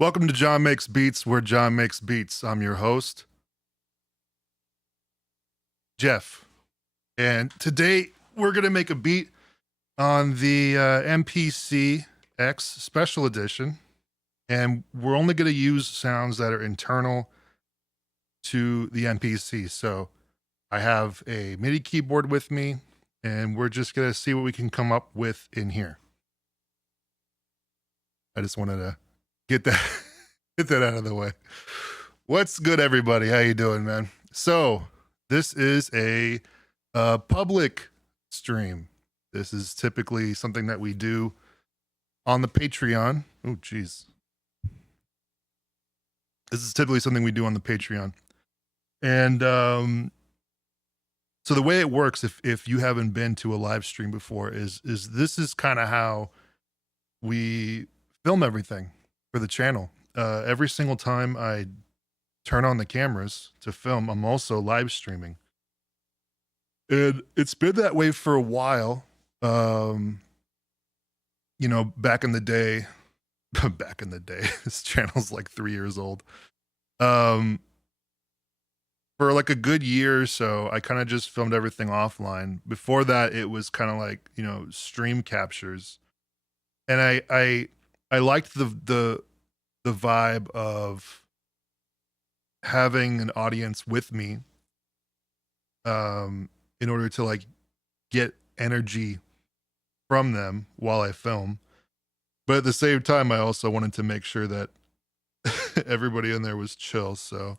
Welcome to Jon Makes Beats, where Jon makes beats. I'm your host, Jeff. And today we're going to make a beat on the MPC X Special Edition. And we're only going to use sounds that are internal to the MPC. So I have a MIDI keyboard with me, and we're just going to see what we can come up with in here. I just wanted to get that get that out of the way. What's good, everybody? How you doing, man? So this is a public stream. This is typically something that we do on the Patreon. Oh, geez. This is typically something we do on the Patreon. And so the way it works, if you haven't been to a live stream before, is this is kind of how we film everything for the channel. Every single time I turn on the cameras to film, I'm also live streaming. And it's been that way for a while. You know, back in the day, this channel's like 3 years old. For like a good year or so, I kind of just filmed everything offline. Before that, it was kind of like, you know, stream captures. And I liked the vibe of having an audience with me in order to like get energy from them while I film. But at the same time, I also wanted to make sure that everybody in there was chill. So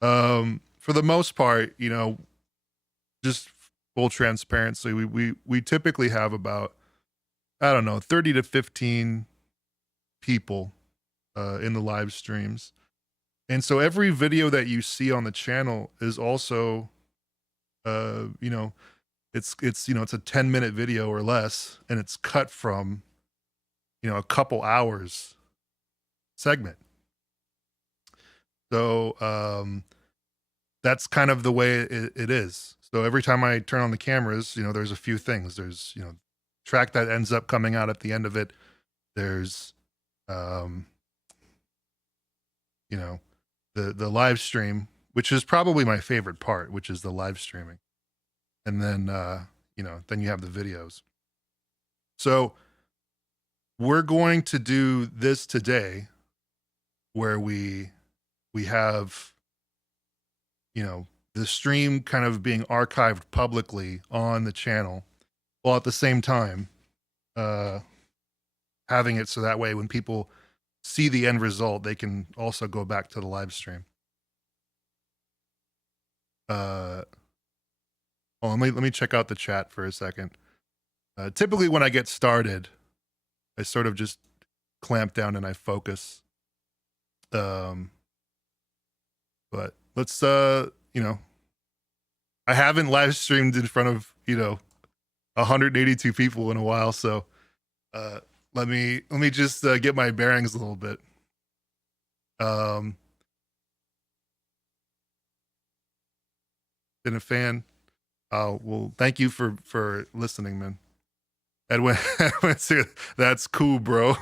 for the most part, you know, just full transparency, we typically have about, I don't know, 30 to 15 people in the live streams. And so every video that you see on the channel is also, you know, it's you know, it's a 10-minute video or less, and it's cut from, you know, a couple hours segment. So that's kind of the way it is. So every time I turn on the cameras, you know, there's a few things. There's, you know, track that ends up coming out at the end of it. There's you know, the live stream, which is probably my favorite part, which is the live streaming. And then you know, then you have the videos. So we're going to do this today where we have, you know, the stream kind of being archived publicly on the channel, while at the same time having it so that way when people see the end result, they can also go back to the live stream. Let me check out the chat for a second. Typically when I get started, I sort of just clamp down and I focus. But let's you know, I haven't live streamed in front of, you know, 182 people in a while, so let me just get my bearings a little bit. Been a fan. Well, thank you for listening, man. Edwin, that's cool, bro.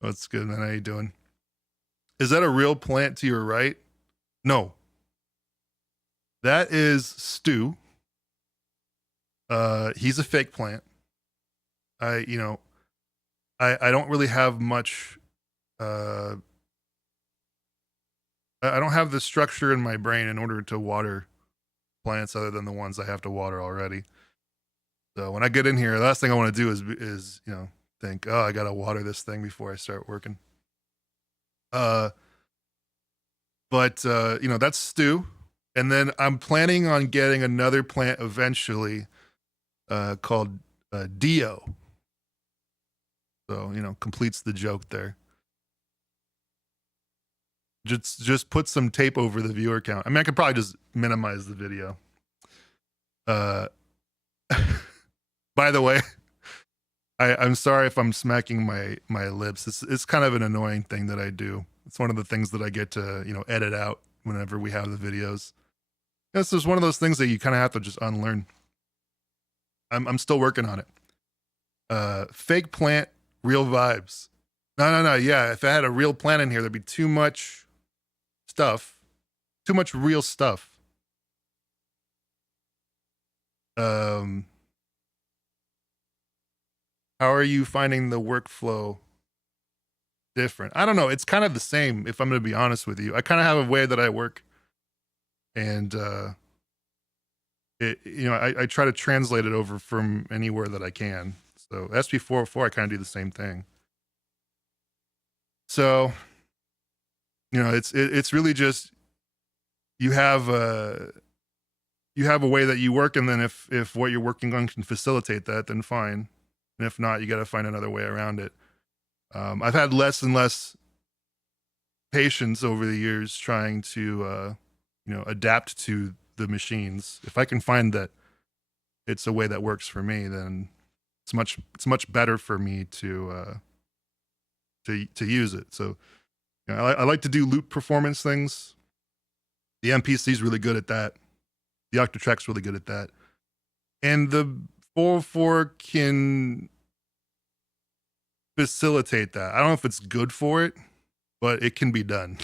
That's good, man. How you doing? Is that a real plant to your right? No. That is Stu. He's a fake plant. You know, I don't really have much, I don't have the structure in my brain in order to water plants other than the ones I have to water already. So when I get in here, the last thing I want to do is, you know, think, oh, I got to water this thing before I start working. But, you know, that's Stu. And then I'm planning on getting another plant eventually called Dio. So, you know, completes the joke there. Just put some tape over the viewer count. I mean, I could probably just minimize the video. By the way, I'm sorry if I'm smacking my lips. It's kind of an annoying thing that I do. It's one of the things that I get to, you know, edit out whenever we have the videos. This is one of those things that you kind of have to just unlearn. I'm still working on it. Fake plant, real vibes. No. Yeah, if I had a real plan in here, there'd be too much stuff, too much real stuff. Um, how are you finding the workflow different? I don't know. It's kind of the same, if I'm going to be honest with you. I kind of have a way that I work, and I try to translate it over from anywhere that I can. So SP404, I kind of do the same thing. So it's really just you have a way that you work, and then if what you're working on can facilitate that, then fine. And if not, you got to find another way around it. I've had less and less patience over the years trying to adapt to the machines. If I can find that it's a way that works for me, then it's much better for me to use it. So I like to do loop performance things. The MPC is really good at that. The Octatrack's really good at that. And the 404 can facilitate that. I don't know if it's good for it, but it can be done.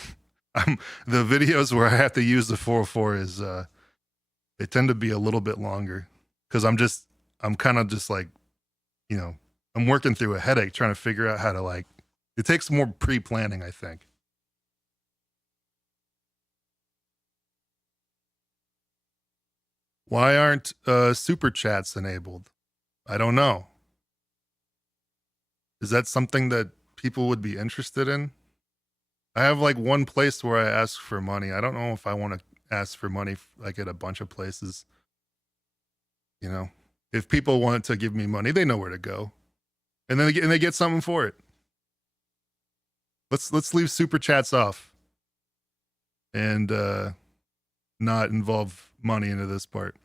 The videos where I have to use the 404 is they tend to be a little bit longer because I'm kind of just like, I'm working through a headache trying to figure out how to it takes more pre-planning, I think. Why aren't super chats enabled? I don't know. Is that something that people would be interested in? I have one place where I ask for money. I don't know if I want to ask for money at a bunch of places. If people want to give me money, they know where to go, and then they get something for it. Let's leave super chats off and not involve money into this part.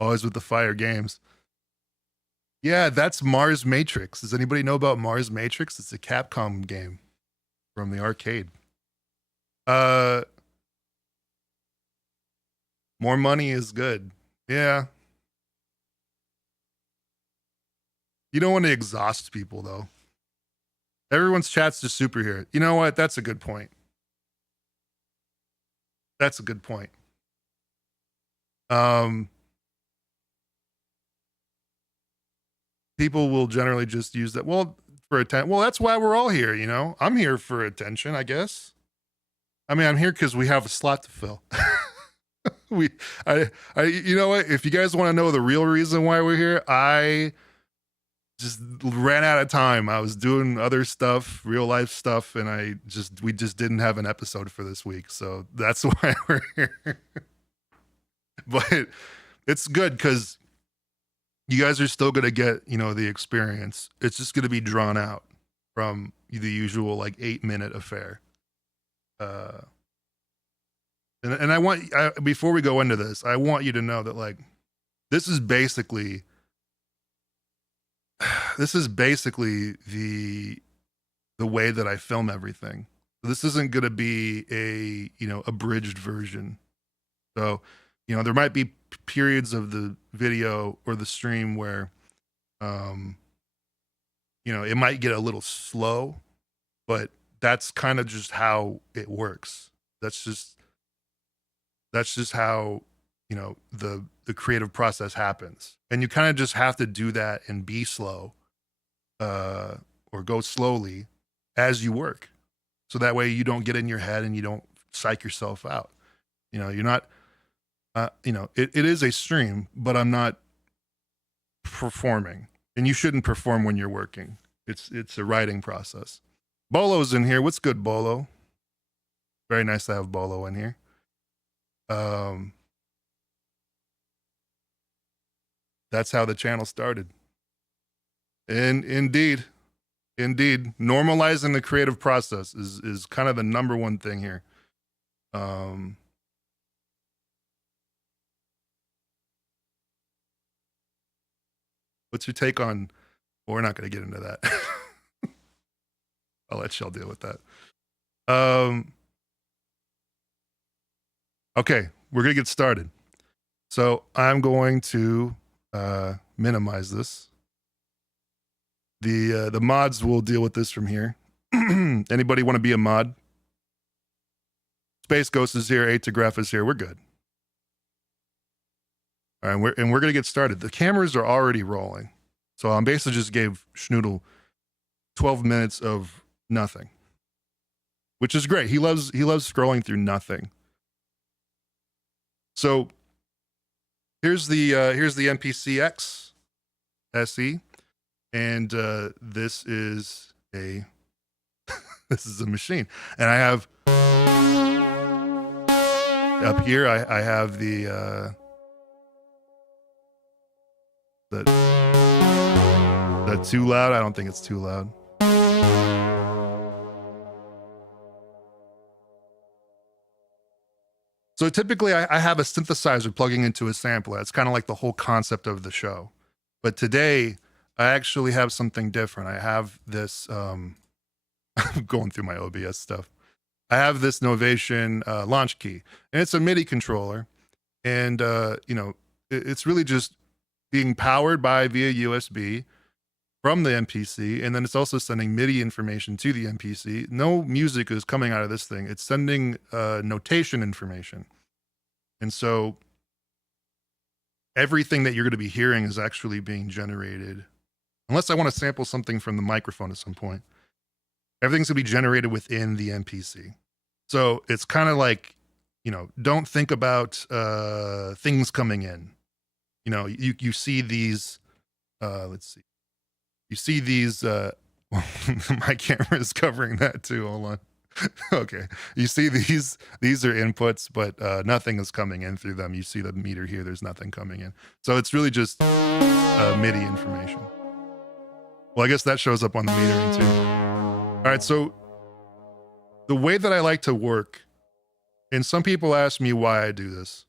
Always with the fire games. Yeah, that's Mars Matrix. Does anybody know about Mars Matrix? It's a Capcom game from the arcade. More money is good. Yeah. You don't want to exhaust people, though. Everyone's chat's just superhero. You know what? That's a good point. That's a good point. People will generally just use that. Well, for attention. Well, that's why we're all here. I'm here for attention, I guess. I mean, I'm here because we have a slot to fill. You know what? If you guys want to know the real reason why we're here, I just ran out of time. I was doing other stuff, real life stuff, and we just didn't have an episode for this week. So that's why we're here. But it's good because you guys are still going to get, the experience. It's just going to be drawn out from the usual 8-minute affair. And I want, before we go into this, I want you to know that this is basically the way that I film everything. This isn't going to be a abridged version. So there might be periods of the video or the stream where it might get a little slow, but that's kind of just how it works. That's just how the creative process happens, and you kind of just have to do that and be slow or go slowly as you work, so that way you don't get in your head and you don't psych yourself out. You're not it is a stream, but I'm not performing, and you shouldn't perform when you're working. It's a writing process. Bolo's in here. What's good, Bolo? Very nice to have Bolo in here. That's how the channel started. And indeed, normalizing the creative process is kind of the number one thing here. What's your take on? Well, we're not going to get into that. I'll let Shell deal with that. Okay, we're going to get started. So I'm going to minimize this. The mods will deal with this from here. Anybody want to be a mod? Space Ghost is here. Atograph is here. We're good. All right, we're gonna get started. The cameras are already rolling, so I basically just gave Schnoodle 12 minutes of nothing, which is great. He loves scrolling through nothing. So here's the MPC X SE, and this is a this is a machine, and I have up here I have the that too loud? I don't think it's too loud. So typically I have a synthesizer plugging into a sampler. It's kind of like the whole concept of the show. But today I actually have something different. I have this, I'm going through my OBS stuff. I have this Novation launch key, and it's a MIDI controller. And, you know, it's really just being powered by via USB from the MPC, and then it's also sending MIDI information to the MPC. No music is coming out of this thing. It's sending notation information. And so everything that you're going to be hearing is actually being generated, unless I want to sample something from the microphone at some point. Everything's going to be generated within the MPC. So it's kind of like, you know, don't think about things coming in. You know, you see these, let's see. You see these, my camera is covering that too, hold on. Okay, you see these are inputs, but nothing is coming in through them. You see the meter here, there's nothing coming in. So it's really just MIDI information. Well, I guess that shows up on the metering too. All right, so the way that I like to work, and some people ask me why I do this.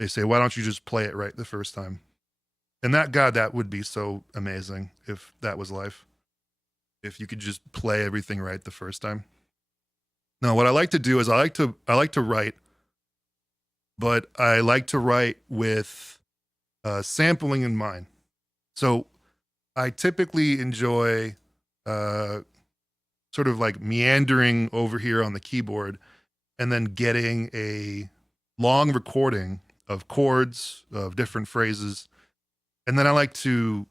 They say, why don't you just play it right the first time? And that would be so amazing if that was life. If you could just play everything right the first time. No, what I like to do is I like to write, but I like to write with sampling in mind. So I typically enjoy sort of like meandering over here on the keyboard and then getting a long recording of chords, of different phrases. And then I like to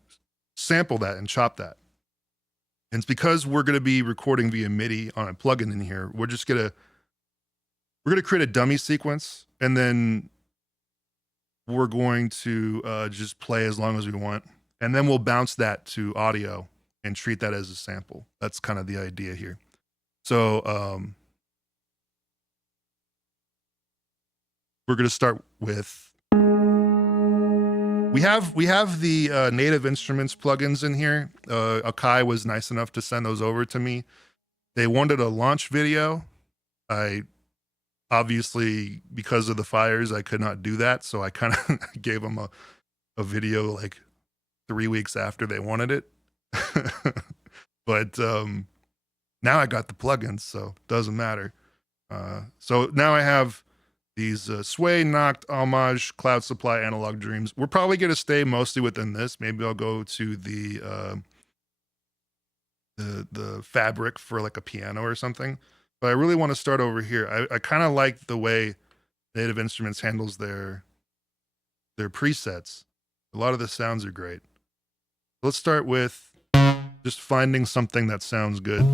sample that and chop that. And it's because we're going to be recording via MIDI on a plugin in here. We're going to create a dummy sequence, and then we're going to just play as long as we want. And then we'll bounce that to audio and treat that as a sample. That's kind of the idea here. So we're going to start with, we have the Native Instruments plugins in here. Akai was nice enough to send those over to me. They wanted a launch video. I obviously, because of the fires, I could not do that. So I kind of gave them a video like 3 weeks after they wanted it. But now I got the plugins, so it doesn't matter. So now I have these Sway, Noct, Homage, Cloud Supply, Analog Dreams. We're probably going to stay mostly within this. Maybe I'll go to the Fabric for like a piano or something. But I really want to start over here. I kind of like the way Native Instruments handles their presets. A lot of the sounds are great. Let's start with just finding something that sounds good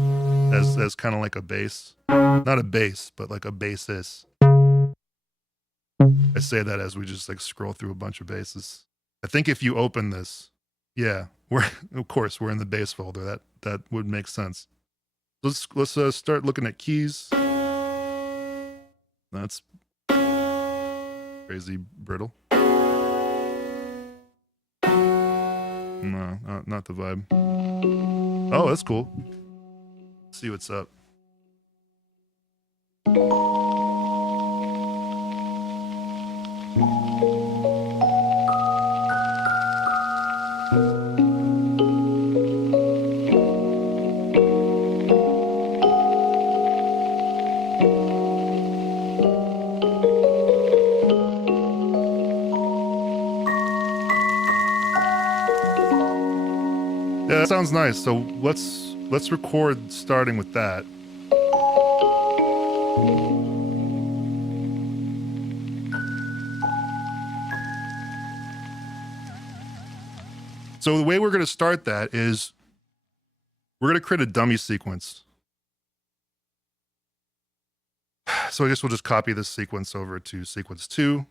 as kind of like a bass. Not a bass, but like a bassist. I say that as we just like scroll through a bunch of basses. I think if you open this, yeah, of course we're in the bass folder. That would make sense. Let's start looking at keys. That's crazy brittle. No, not the vibe. Oh, that's cool. Let's see what's up. sounds nice. So let's record starting with that. So the way we're going to start that is we're going to create a dummy sequence. So I guess we'll just copy this sequence over to sequence 2.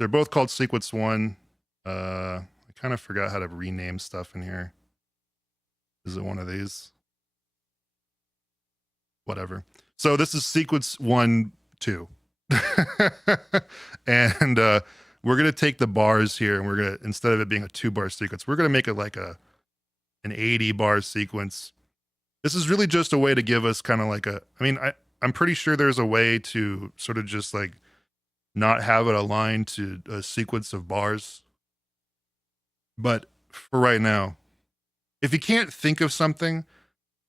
They're both called sequence 1. I kind of forgot how to rename stuff in here. Is it one of these? Whatever. So this is sequence 1, 2. And we're going to take the bars here and we're going to, instead of it being a 2-bar sequence, we're going to make it like an 80-bar sequence. This is really just a way to give us kind of like I'm pretty sure there's a way to sort of just like not have it aligned to a sequence of bars. But for right now, if you can't think of something,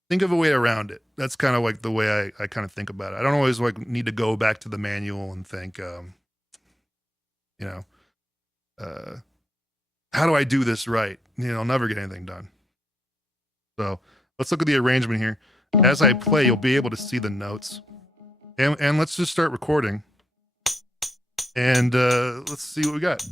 think of a way around it. That's kind of like the way I kind of think about it. I don't always like need to go back to the manual and think, how do I do this right? I'll never get anything done. So let's look at the arrangement here. As I play, you'll be able to see the notes. And let's just start recording. And let's see what we got.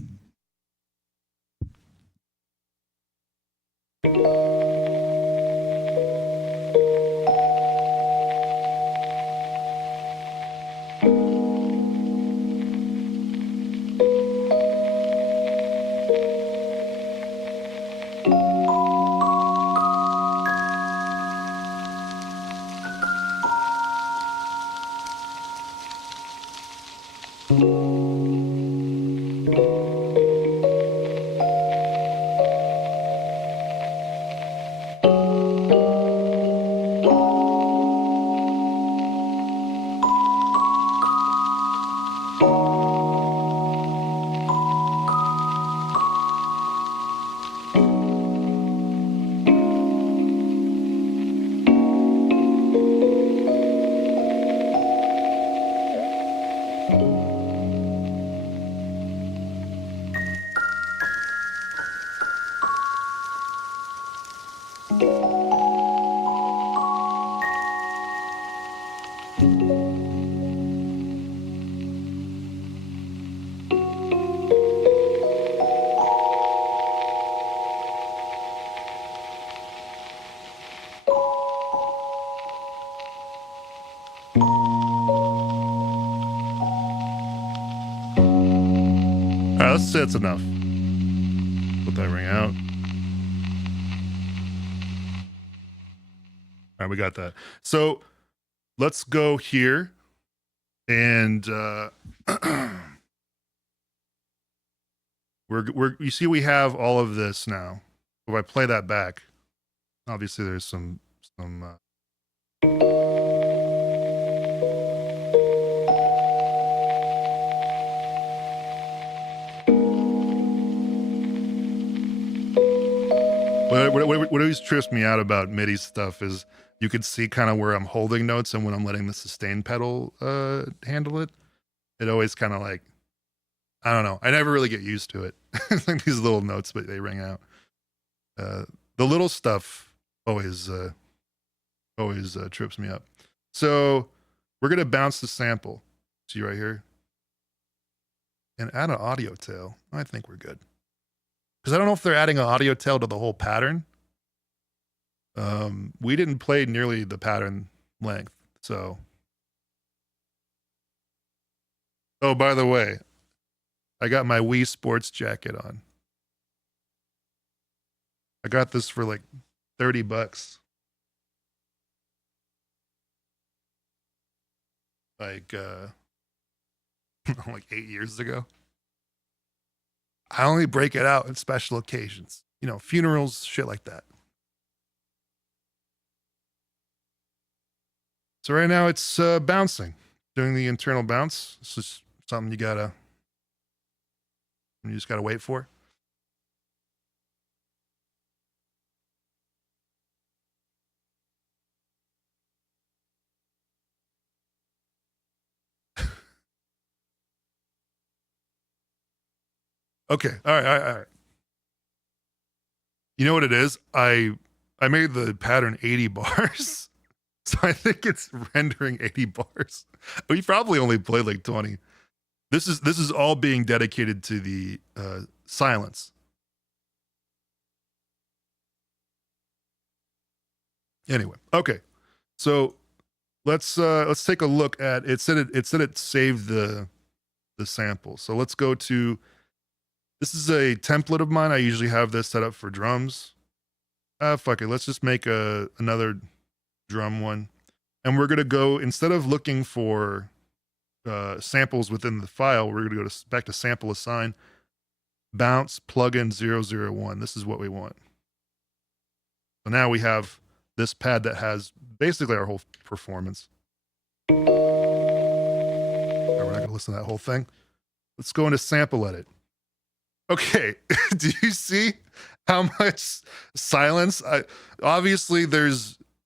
Let's say it's enough. Put that ring out. All right, we got that. So let's go here and you see we have all of this now. If I play that back, obviously there's some what always trips me out about MIDI stuff is you can see kind of where I'm holding notes and when I'm letting the sustain pedal handle it. It always kind of like, I don't know. I never really get used to it. Like these little notes, but they ring out. The little stuff always trips me up. So we're gonna bounce the sample. See right here, and add an audio tail. I think we're good. Because I don't know if they're adding an audio tail to the whole pattern. We didn't play nearly the pattern length, so. Oh, by the way, I got my Wii Sports jacket on. I got this for like $30. Like, like 8 years ago. I only break it out in special occasions, funerals, shit like that. So right now it's bouncing, doing the internal bounce. This is something you just gotta wait for. Okay, all right. You know what it is? I I made the pattern 80 bars. So I think it's rendering 80 bars. We probably only played like 20. This is all being dedicated to the silence. Anyway, okay. So let's take a look at it. Said it saved the sample. So let's go to, this is a template of mine. I usually have this set up for drums. Fuck it. Let's just make another drum one. And we're going to go, instead of looking for samples within the file, we're going to go back to sample assign, bounce plugin 001. This is what we want. So now we have this pad that has basically our whole performance. Oh, we're not going to listen to that whole thing. Let's go into sample edit. Okay, do you see how much silence? Obviously,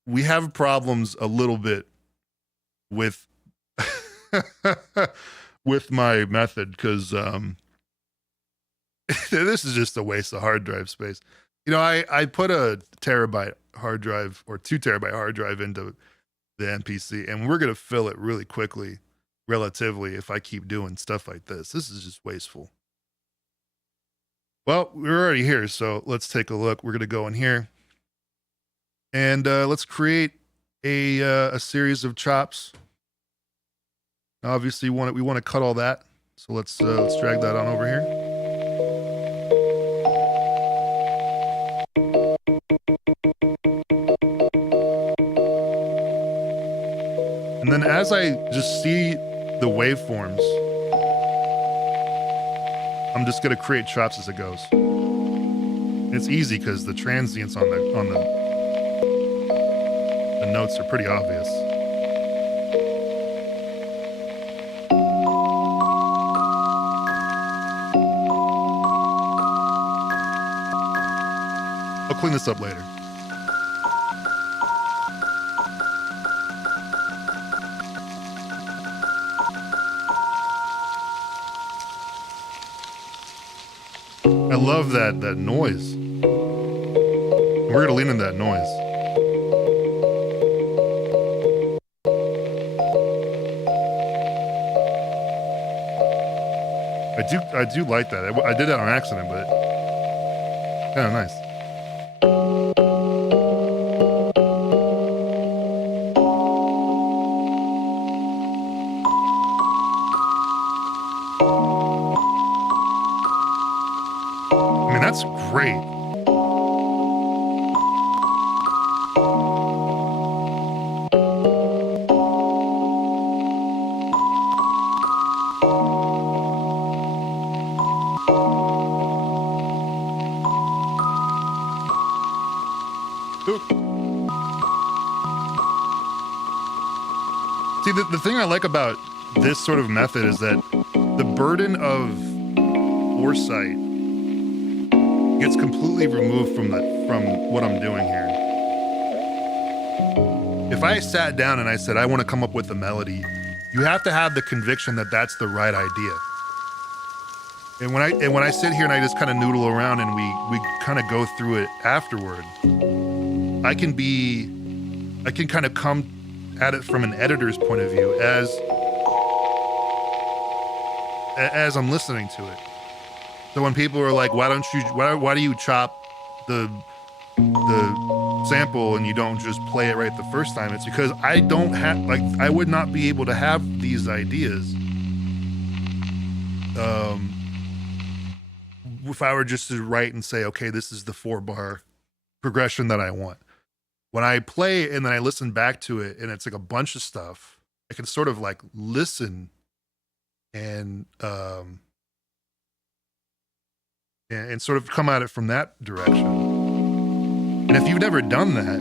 we have problems a little bit with with my method, because this is just a waste of hard drive space. You know, I put a terabyte hard drive or 2 terabyte hard drive into the MPC, and we're gonna fill it really quickly, relatively, if I keep doing stuff like this. This is just wasteful. Well, we're already here, so let's take a look. We're gonna go in here, and let's create a series of chops. Obviously, we want to cut all that, so let's drag that on over here. And then as I just see the waveforms, I'm just gonna create chops as it goes. And it's easy because the transients on the notes are pretty obvious. I'll clean this up later. I love that noise. We're gonna lean into that noise. I do like that. I did that on accident, but kind of nice. I mean, that's great. See, the thing I like about this sort of method is that the burden of foresight gets completely removed from what I'm doing here. If I sat down and I said, I want to come up with a melody, you have to have the conviction that that's the right idea. And when I sit here and I just kind of noodle around and we kind of go through it afterward, I can kind of come at it from an editor's point of view as I'm listening to it. So when people are like, why do you chop the sample and you don't just play it right the first time? It's because I don't have, like, I would not be able to have these ideas if I were just to write and say, okay, this is the 4-bar progression that I want. When I play and then I listen back to it and it's like a bunch of stuff, I can sort of like listen and sort of come at it from that direction. And if you've never done that,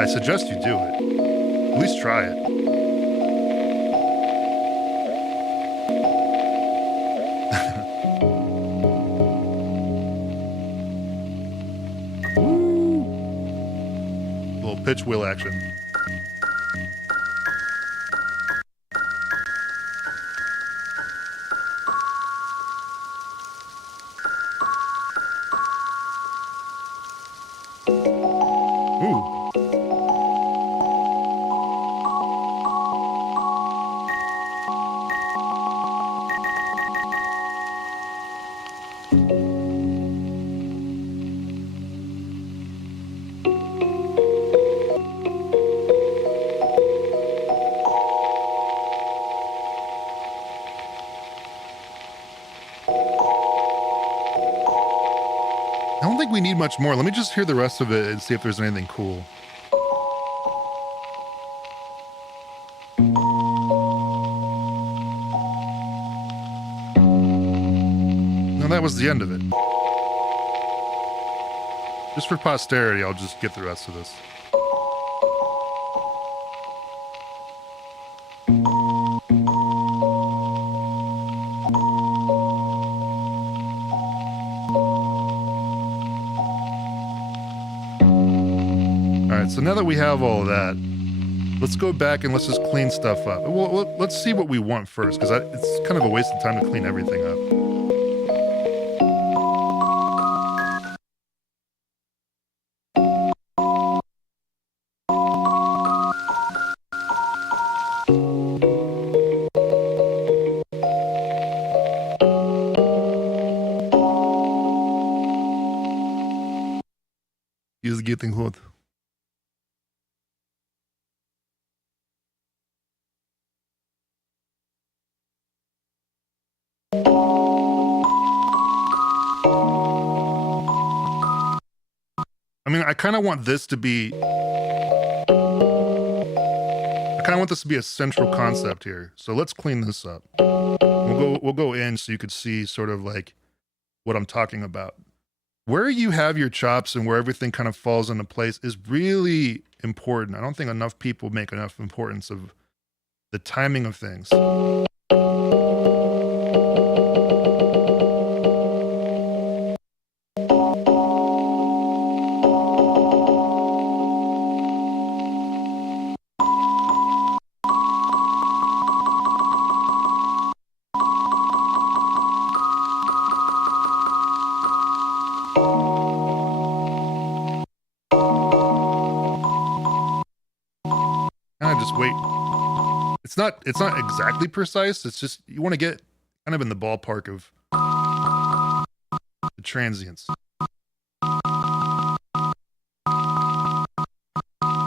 I suggest you do it. At least try it. Little pitch wheel action. I don't think we need much more. Let me just hear the rest of it and see if there's anything cool. No, that was the end of it. Just for posterity, I'll just get the rest of this. Alright, so now that we have all of that, let's go back and let's just clean stuff up. Well, let's see what we want first, because it's kind of a waste of time to clean everything up. Is getting hot. I mean, I kind of want this to be... I kind of want this to be a central concept here. So let's clean this up. We'll go in so you could see sort of like what I'm talking about. Where you have your chops and where everything kind of falls into place is really important. I don't think enough people make enough importance of the timing of things. Just wait. It's not exactly precise. It's just you want to get kind of in the ballpark of the transients.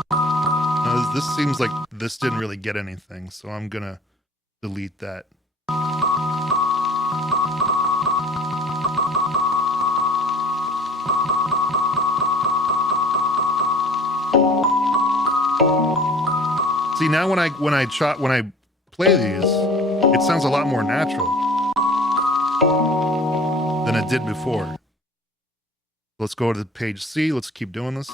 Now, this seems like this didn't really get anything, so I'm gonna delete that. See, now when I play these, it sounds a lot more natural than it did before. Let's go to page C. Let's keep doing this.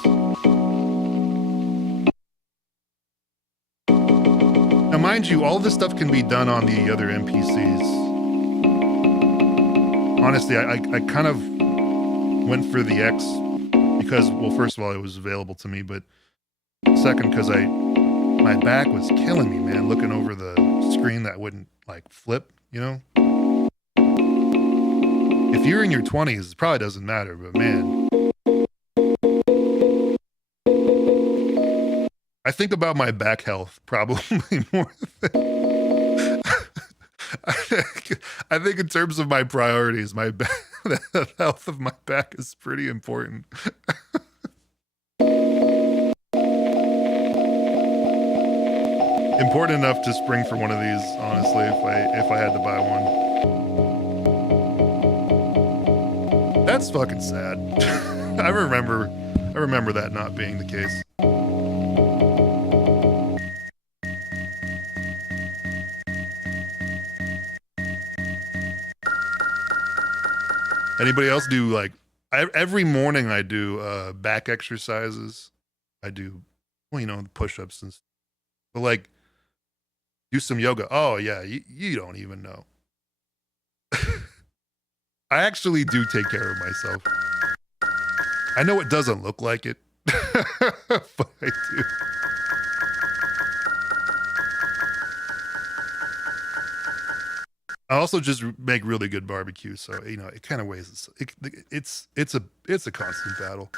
Now, mind you, all this stuff can be done on the other MPCs. Honestly, I kind of went for the X because, well, first of all, it was available to me, but second, because my back was killing me, man, looking over the screen that wouldn't, like, flip, you know? If you're in your 20s, it probably doesn't matter, but man. I think about my back health probably more than... I think in terms of my priorities, the health of my back is pretty important. Important enough to spring for one of these, honestly, if I had to buy one. That's fucking sad. I remember that not being the case. Anybody else do, like, every morning I do back exercises. I do, well, you know, push-ups and stuff. But, like, do some yoga. Oh, yeah, you don't even know. I actually do take care of myself. I know it doesn't look like it, but I do. I also just make really good barbecue, so, you know, it kind of weighs. It's a constant battle.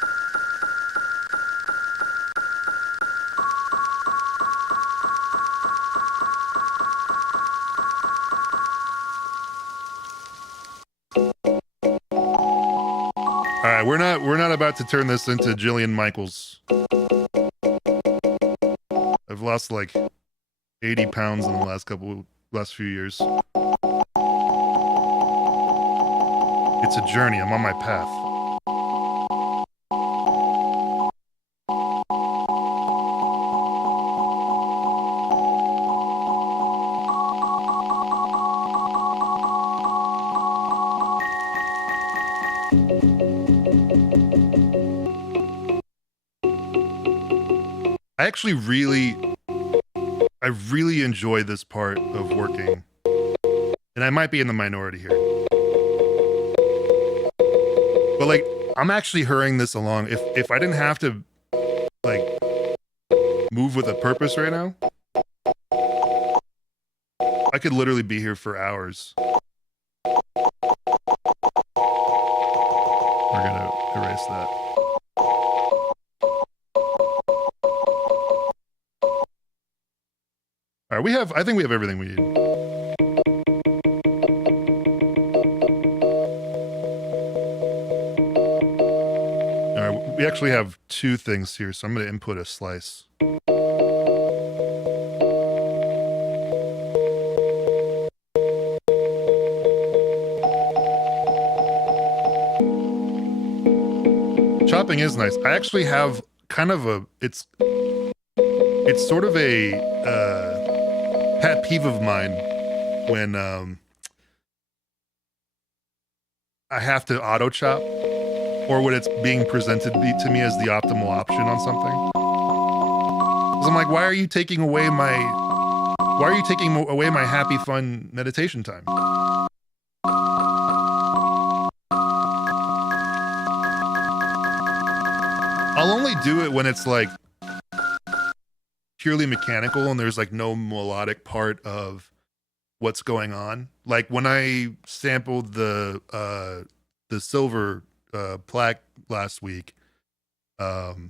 right, we're not about to turn this into Jillian Michaels. I've lost like 80 pounds in the last few years. It's a journey. I'm on my path. I really enjoy this part of working, and I might be in the minority here. But like, I'm actually hurrying this along. If I didn't have to like move with a purpose right now, I could literally be here for hours. We're gonna erase that. All right, I think we have everything we need. All right, we actually have two things here, so I'm gonna input a slice. Chopping is nice. I actually have kind of it's sort of a pet peeve of mine when I have to auto chop, or when it's being presented to me as the optimal option on something. Because I'm like, why are you taking away my happy, fun meditation time? I'll only do it when it's like purely mechanical and there's like no melodic part of what's going on. Like when I sampled the silver plaque last week, you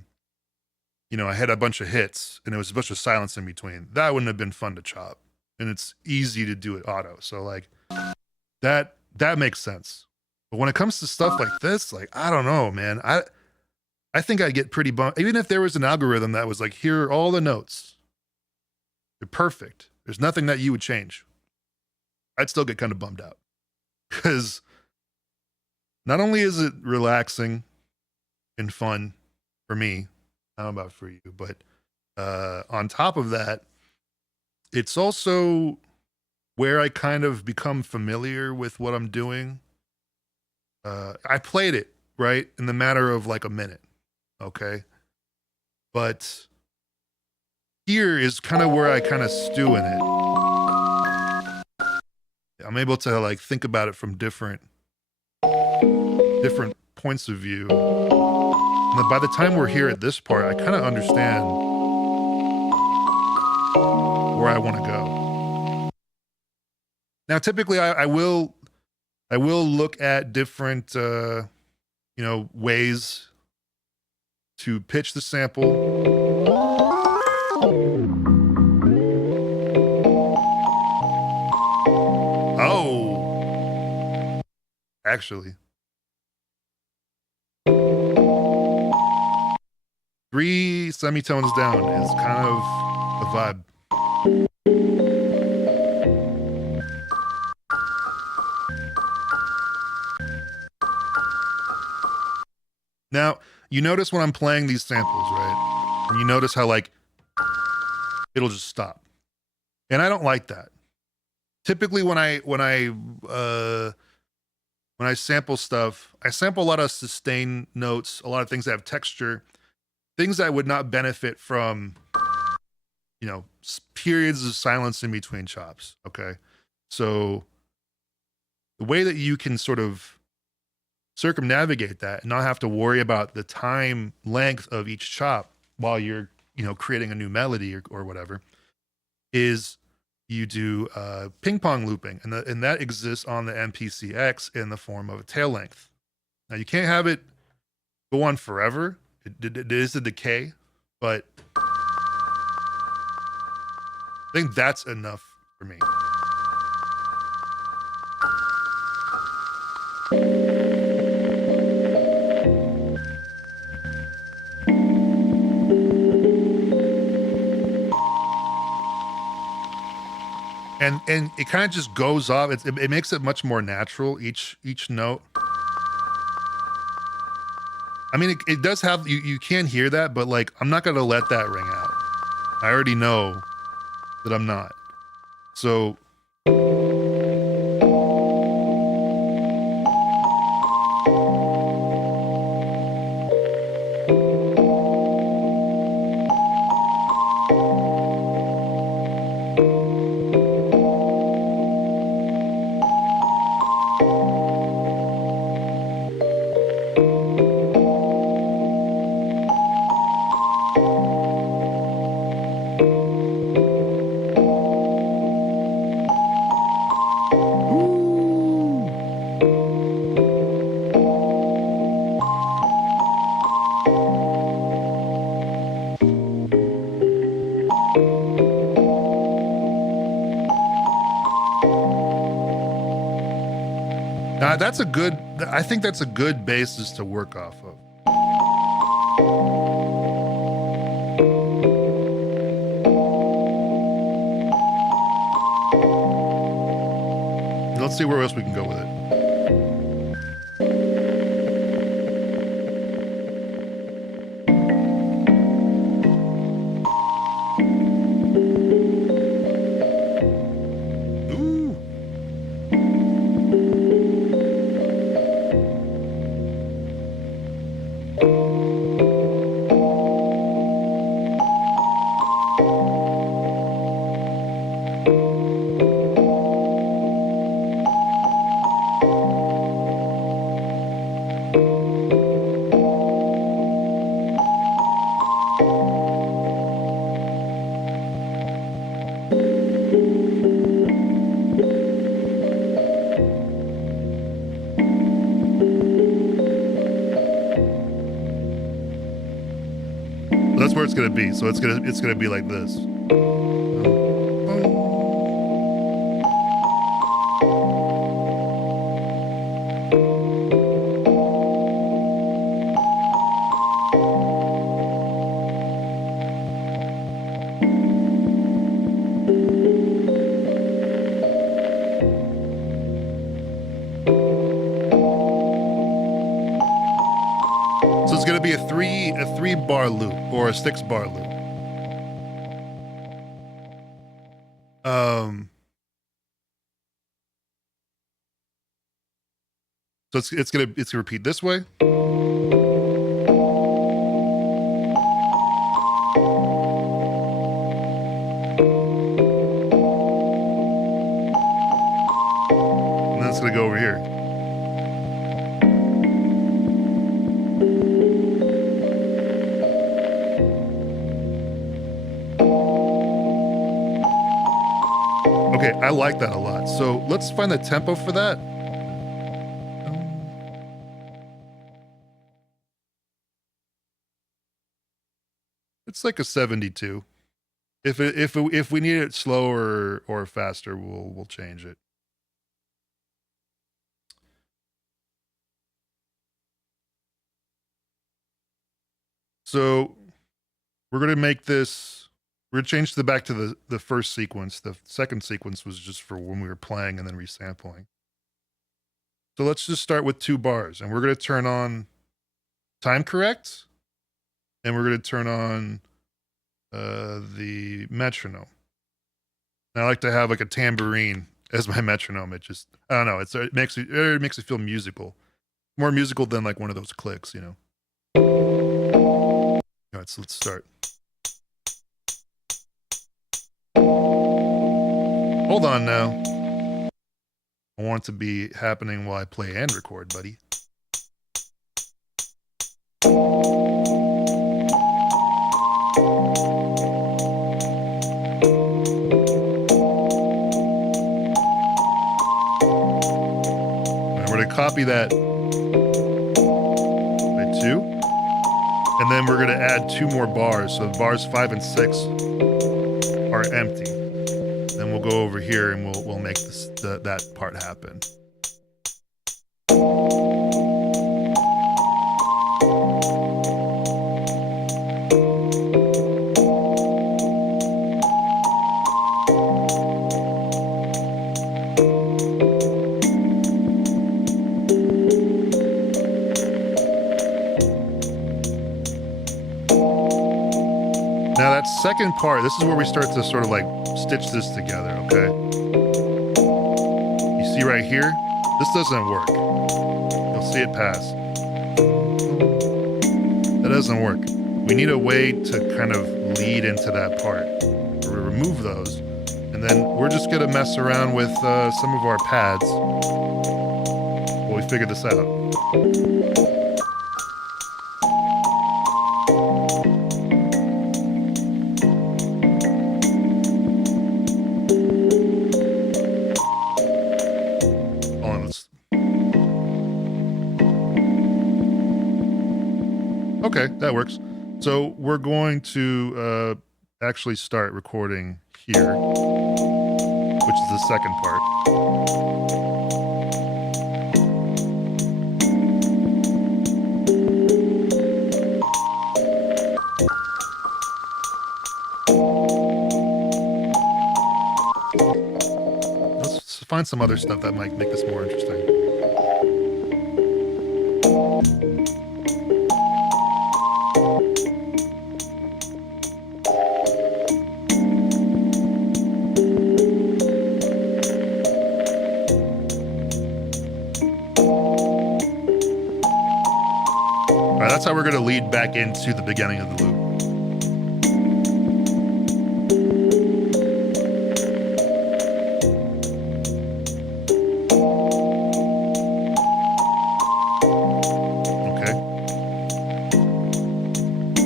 know, I had a bunch of hits and there was a bunch of silence in between. That wouldn't have been fun to chop, and it's easy to do it auto. So like that makes sense. But when it comes to stuff like this, like, I don't know, man. I think I'd get pretty bummed. Even if there was an algorithm that was like, here are all the notes. They're perfect. There's nothing that you would change. I'd still get kind of bummed out. Because not only is it relaxing and fun for me, I don't know about for you, but on top of that, it's also where I kind of become familiar with what I'm doing. I played it, right, in the matter of like a minute. Okay. But here is kind of where I kind of stew in it. I'm able to like think about it from different points of view. And then by the time we're here at this part, I kind of understand where I want to go. Now, typically I will look at different, you know, ways to pitch the sample. Oh, actually, 3 semitones down is kind of a vibe. Now, you notice when I'm playing these samples, right? And you notice how like it'll just stop. And I don't like that. Typically when I sample stuff, I sample a lot of sustain notes, a lot of things that have texture, things that would not benefit from, you know, periods of silence in between chops, okay? So the way that you can sort of circumnavigate that and not have to worry about the time length of each chop while you're, you know, creating a new melody or whatever, is you do ping pong looping, and that exists on the MPCX in the form of a tail length. Now you can't have it go on forever. It is a decay, but I think that's enough for me. and it kind of just goes off. It makes it much more natural, each note. I mean, it does have, you can hear that, but like, I'm not gonna let that ring out. I already know that I'm not. So that's a good, I think that's a good basis to work off of. Let's see where else we can go with it. That's where it's gonna be. So it's gonna be like this. So it's gonna be a three bar loop or a 6 bar loop. So it's gonna repeat this way. And then it's gonna go over here. Okay, I like that a lot. So let's find the tempo for that. It's like a 72. If we need it slower or faster, we'll change it. So we're gonna make this. We're gonna change back to the first sequence. The second sequence was just for when we were playing and then resampling. So let's just start with 2 bars, and we're gonna turn on time correct, and we're gonna turn on the metronome. And I like to have like a tambourine as my metronome. It just, I don't know. It makes it feel musical, more musical than like one of those clicks, you know. All right, so let's start. Hold on now. I want it to be happening while I play and record, buddy. Copy that by 2, and then we're going to add 2 more bars. So bars 5 and 6 are empty. Then we'll go over here and we'll make that part happen. second part, this is where we start to sort of like stitch this together, okay? You see right here? This doesn't work. You'll see it pass. That doesn't work. We need a way to kind of lead into that part. We remove those, and then we're just gonna mess around with some of our pads while we figure this out. Okay, that works. So we're going to actually start recording here, which is the second part. Let's find some other stuff that might make this more interesting. That's how we're going to lead back into the beginning of the loop. Okay.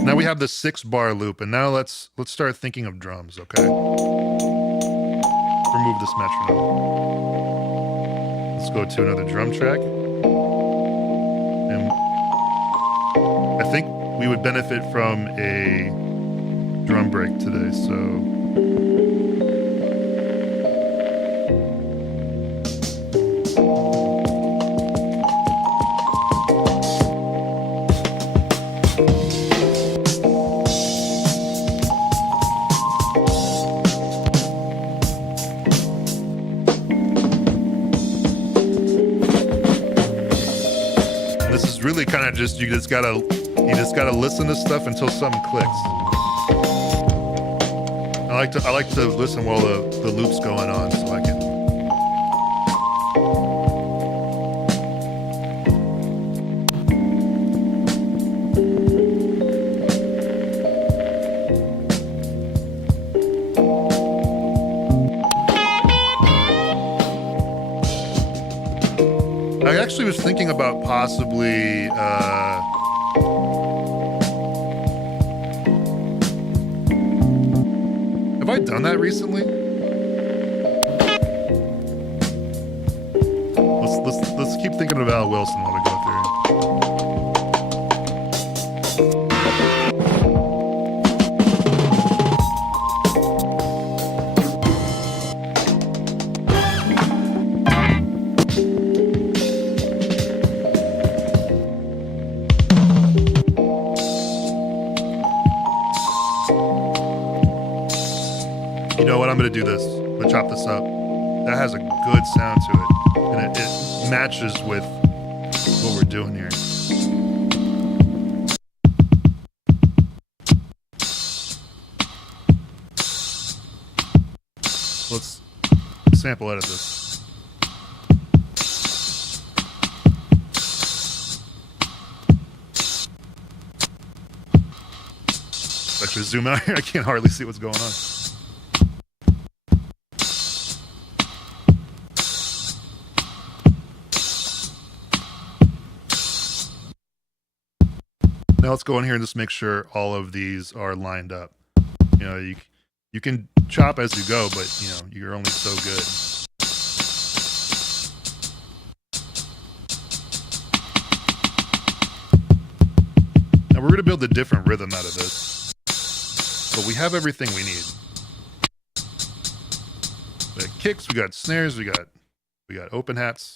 Now we have the 6-bar loop, and now let's start thinking of drums, okay? Remove this metronome. Let's go to another drum track. And I think we would benefit from a drum break today, so. This is really kind of just, you just gotta listen to stuff until something clicks. I like to listen while the loop's going on, so I can. I actually was thinking about possibly have I done that recently? Let's keep thinking about Wilson while we go through. You know what? I'm gonna do this. I'm gonna chop this up. That has a good sound to it, and it matches with what we're doing here. Let's sample edit this. Actually, zoom out here. I can't hardly see what's going on. Now let's go in here and just make sure all of these are lined up. You know, you can chop as you go, but you know, you're only so good. Now we're gonna build a different rhythm out of this, but we have everything we need. We got kicks, we got snares, we got open hats.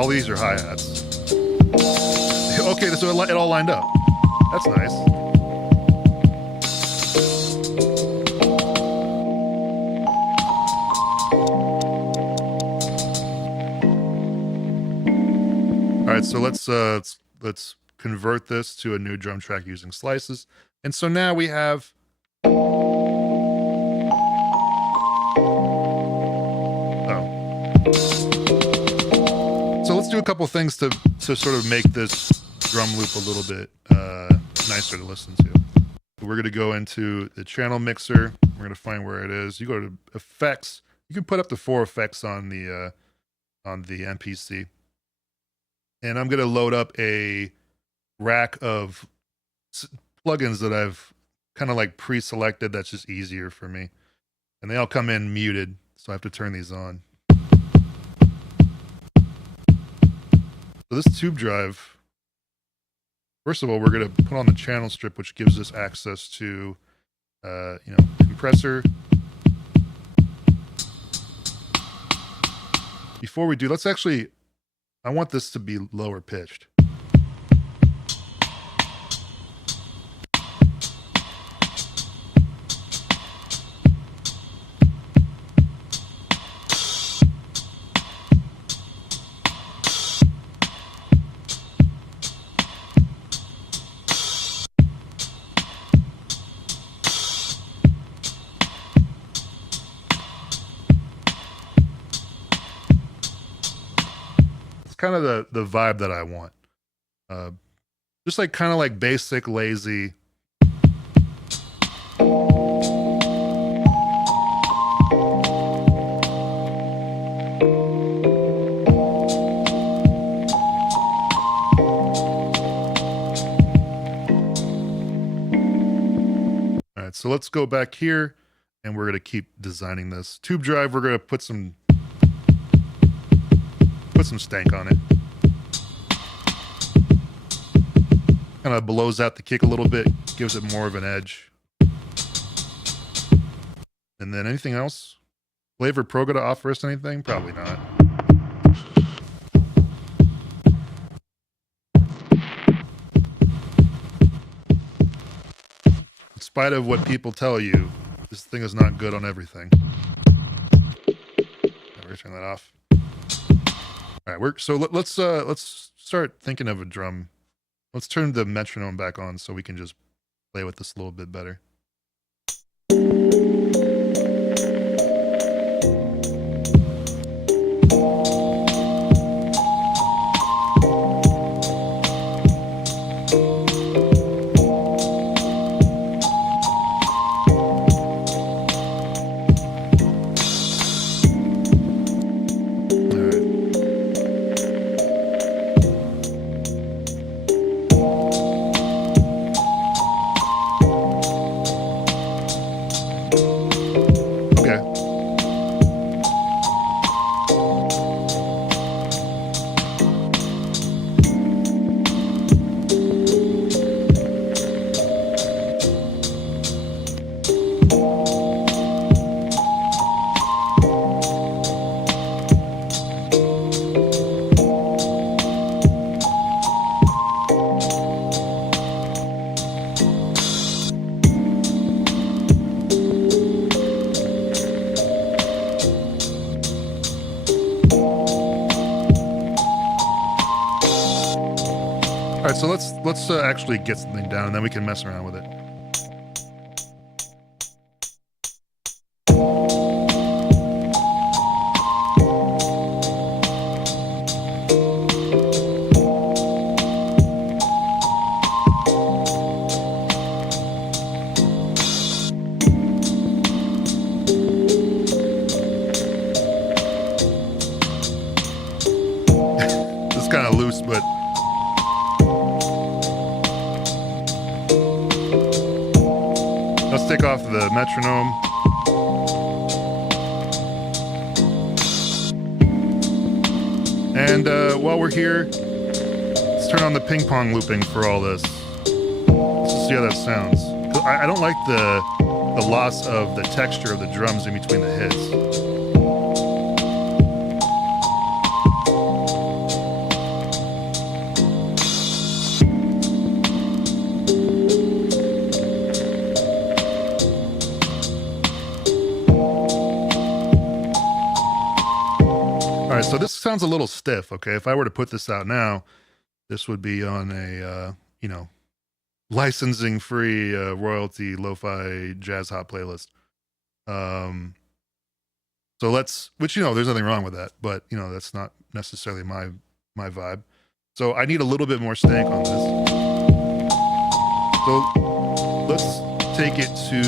All these are hi-hats. Okay, so it all lined up. That's nice. All right, so let's convert this to a new drum track using slices. And so now we have So let's do a couple things to sort of make this drum loop a little bit nicer to listen to. We're going to go into the channel mixer. We're going to find where it is. You go to effects. You can put up to 4 effects on the MPC. And I'm going to load up a rack of plugins that I've kind of like pre-selected. That's just easier for me. And they all come in muted, so I have to turn these on. So this tube drive, first of all, we're going to put on the channel strip, which gives us access to, compressor. Before we do, I want this to be lower pitched. Kind of the vibe that I want. Just like kind of like basic, lazy. All right, so let's go back here and we're going to keep designing this. Tube drive, we're going to put some stank on it. Kind of blows out the kick a little bit, gives it more of an edge. And then anything else? Flavor Pro going to offer us anything? Probably not. In spite of what people tell you, this thing is not good on everything. Never turn that off. All right, so let's start thinking of a drum. Let's turn the metronome back on so we can just play with this a little bit better. All right, so let's actually get something down, and then we can mess around with it. This is kind of loose, but let's take off the metronome. And while we're here, let's turn on the ping pong looping for all this. Let's just see how that sounds. I don't like the loss of the texture of the drums in between the hits. sounds a little stiff. Okay, if I were to put this out now, this would be on a you know, licensing free royalty lo-fi jazz hop playlist. So let's, which, you know, there's nothing wrong with that, but you know, that's not necessarily my vibe. So I need a little bit more stank on this. So let's take it to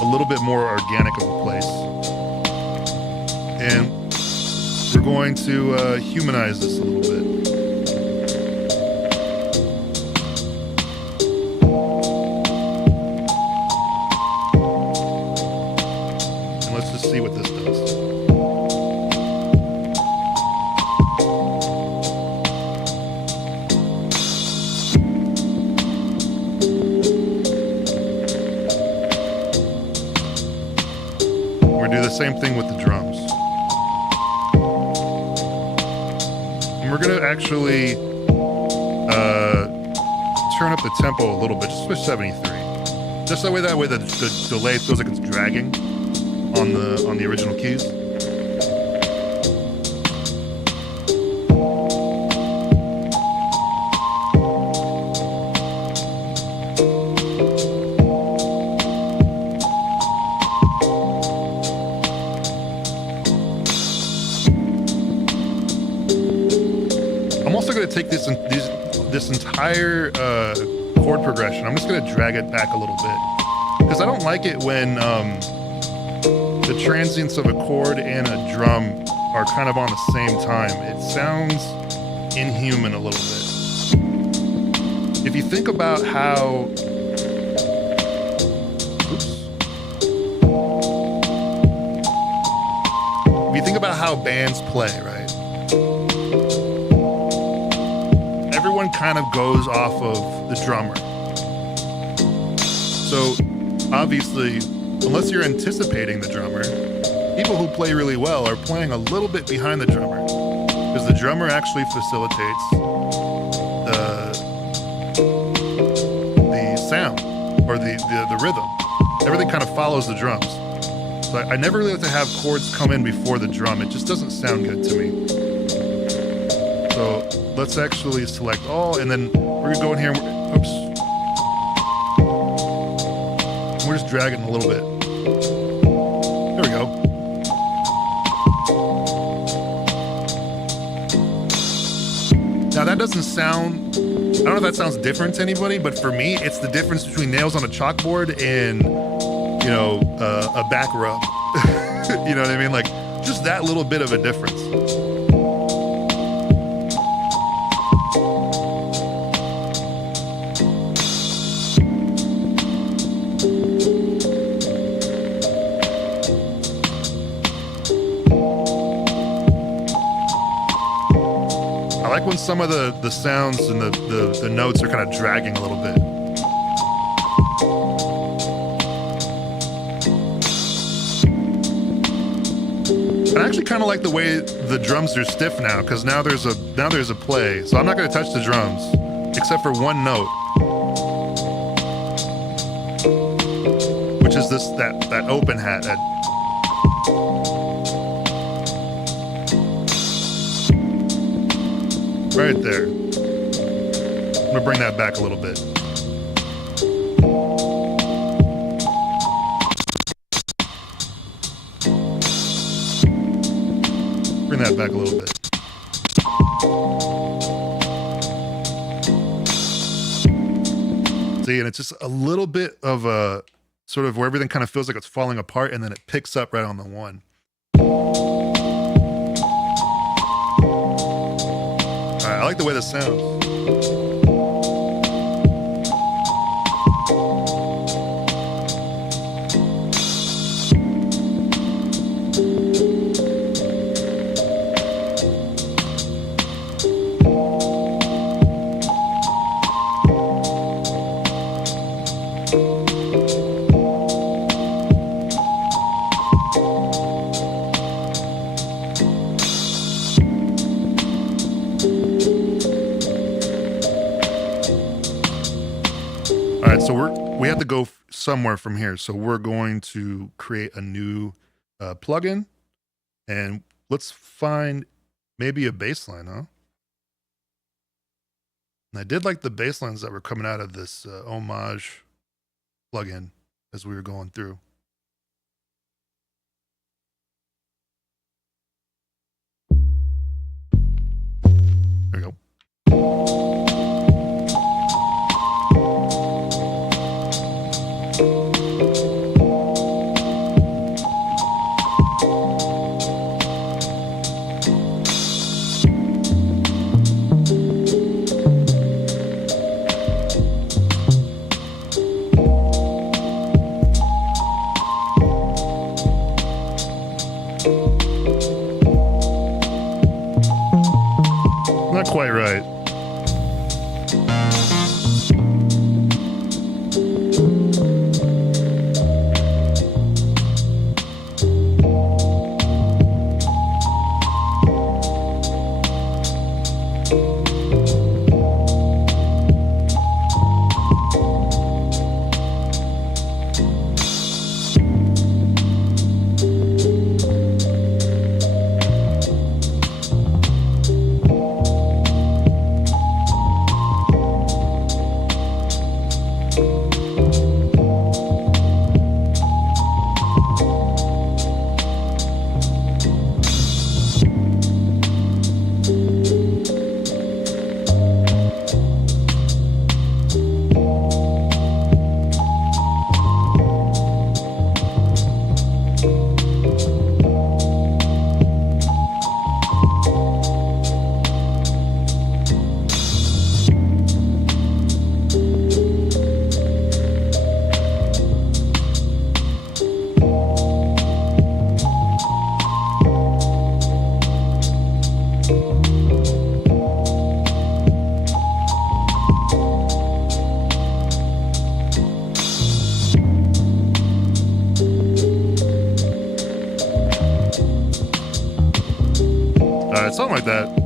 a little bit more organic of a place. And we're going to humanize this a little bit. And let's just see what this does. We're gonna do the same thing with the drums. And we're gonna actually turn up the tempo a little bit, just switch 73. Just that way the delay feels like it's dragging on the original keys. I'm also going to take this entire chord progression. I'm just going to drag it back a little bit because I don't like it when the transients of a chord and a drum are kind of on the same time. It sounds inhuman a little bit. If you think about how, if you think about how bands play, right? Everyone kind of goes off of the drummer. So obviously, unless you're anticipating the drummer, people who play really well are playing a little bit behind the drummer because the drummer actually facilitates the sound or the rhythm. Everything kind of follows the drums. So I never really like to have chords come in before the drum. It just doesn't sound good to me. So let's actually select all, and then we're gonna go in here and we're just dragging a little bit. There we go. Now that doesn't sound, I don't know if that sounds different to anybody, but for me, it's the difference between nails on a chalkboard and, you know, a back rub. You know what I mean? Like, just that little bit of a difference. I like when some of the sounds and the notes are kind of dragging a little bit. I actually kind of like the way the drums are stiff now, because now there's a play. So I'm not going to touch the drums except for one note, which is that open hat. Right there. I'm gonna bring that back a little bit. Bring that back a little bit. See, and it's just a little bit of a sort of where everything kind of feels like it's falling apart, and then it picks up right on the one. I like the way this sounds. All right, so we have to go somewhere from here. So we're going to create a new plugin, And let's find maybe a bass line, huh? And I did like the bass lines that were coming out of this homage plugin as we were going through. There we go. Not quite right. Something like that.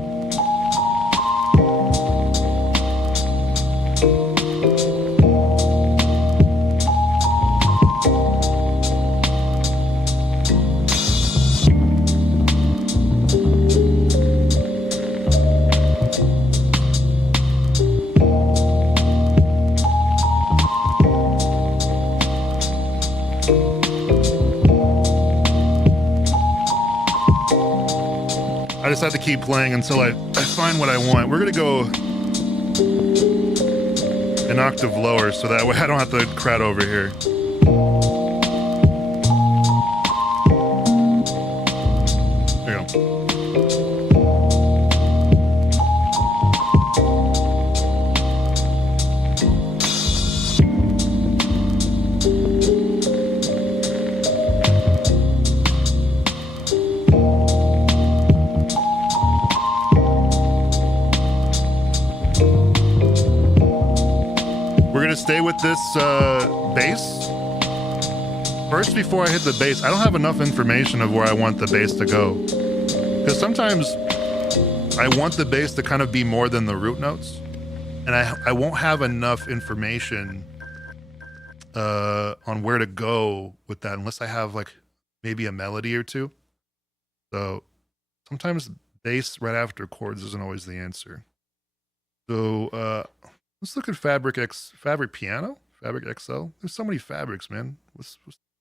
I just have to keep playing until I find what I want. We're gonna go an octave lower so that way I don't have to crowd over here. There you go. Stay with this bass. First, before I hit the bass, I don't have enough information of where I want the bass to go. Because sometimes I want the bass to kind of be more than the root notes. And I won't have enough information on where to go with that unless I have like maybe a melody or two. So sometimes bass right after chords isn't always the answer. So let's look at Fabric Piano, Fabric XL. There's so many fabrics, man.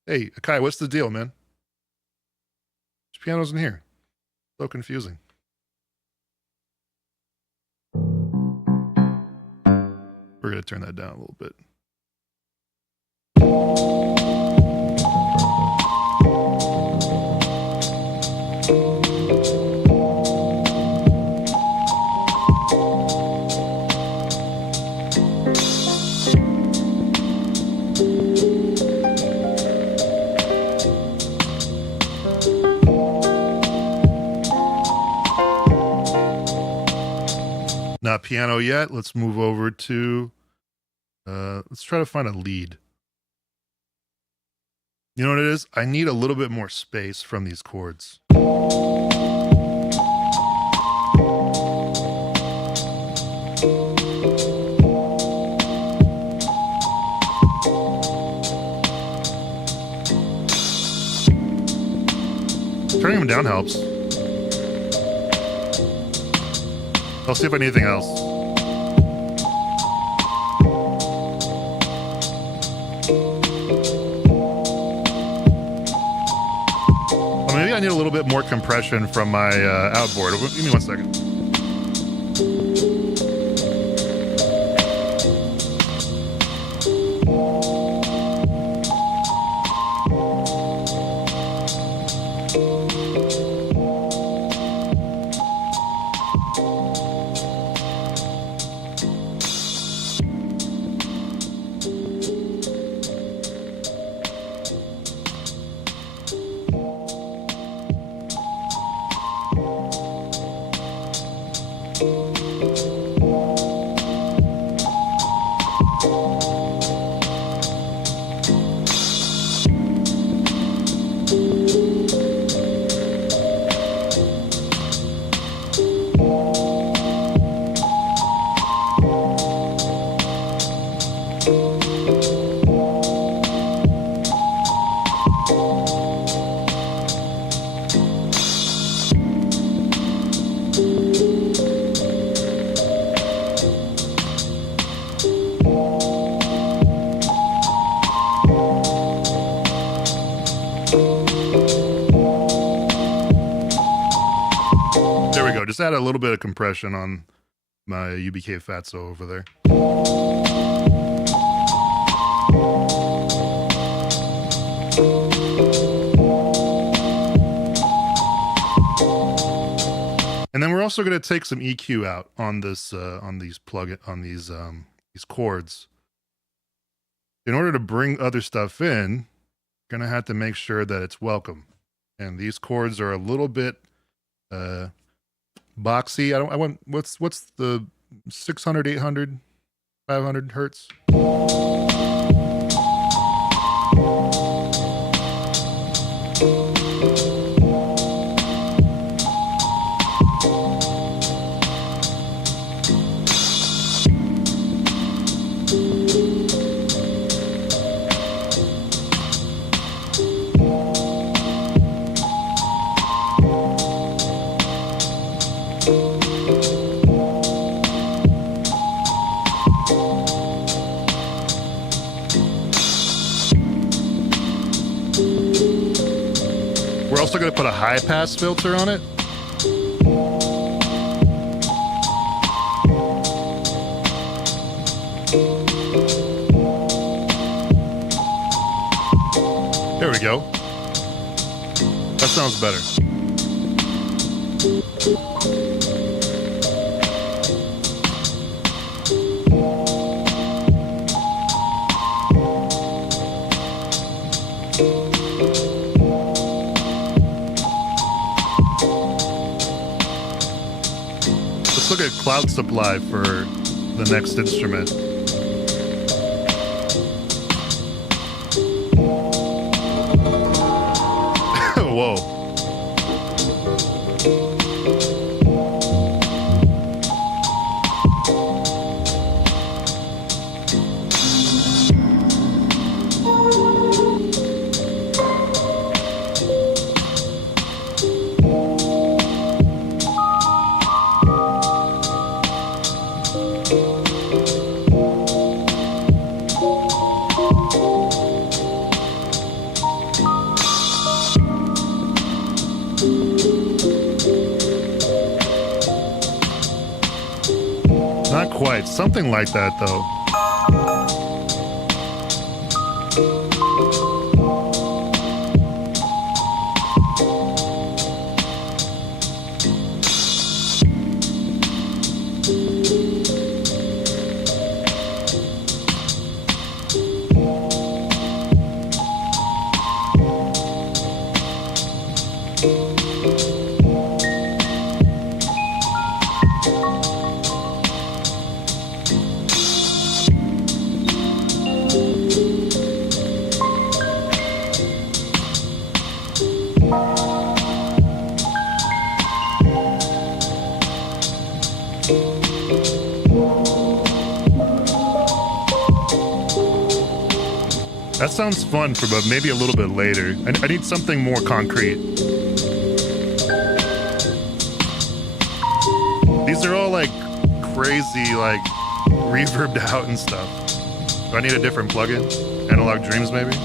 Hey, Akai, what's the deal, man? This piano's in here. So confusing. We're gonna turn that down a little bit. Not piano yet. Let's move over to, let's try to find a lead. You know what it is? I need a little bit more space from these chords. Try Turning them down helps. I'll see if I need anything else. Oh, maybe I need a little bit more compression from my outboard. Give me 1 second. Just add a little bit of compression on my UBK Fatso over there. And then we're also going to take some EQ out on this on these chords. In order to bring other stuff in, gonna have to make sure that it's welcome. And these chords are a little bit boxy. I want what's the 600, 800, 500 hertz? We're also going to put a high pass filter on it. There we go. That sounds better. Let's look at cloud supply for the next instrument. Whoa. Not quite. Something like that, though. That sounds fun for, but maybe a little bit later. I need something more concrete. like crazy, like reverbed out and stuff. Do I need a different plugin? Analog Dreams, maybe?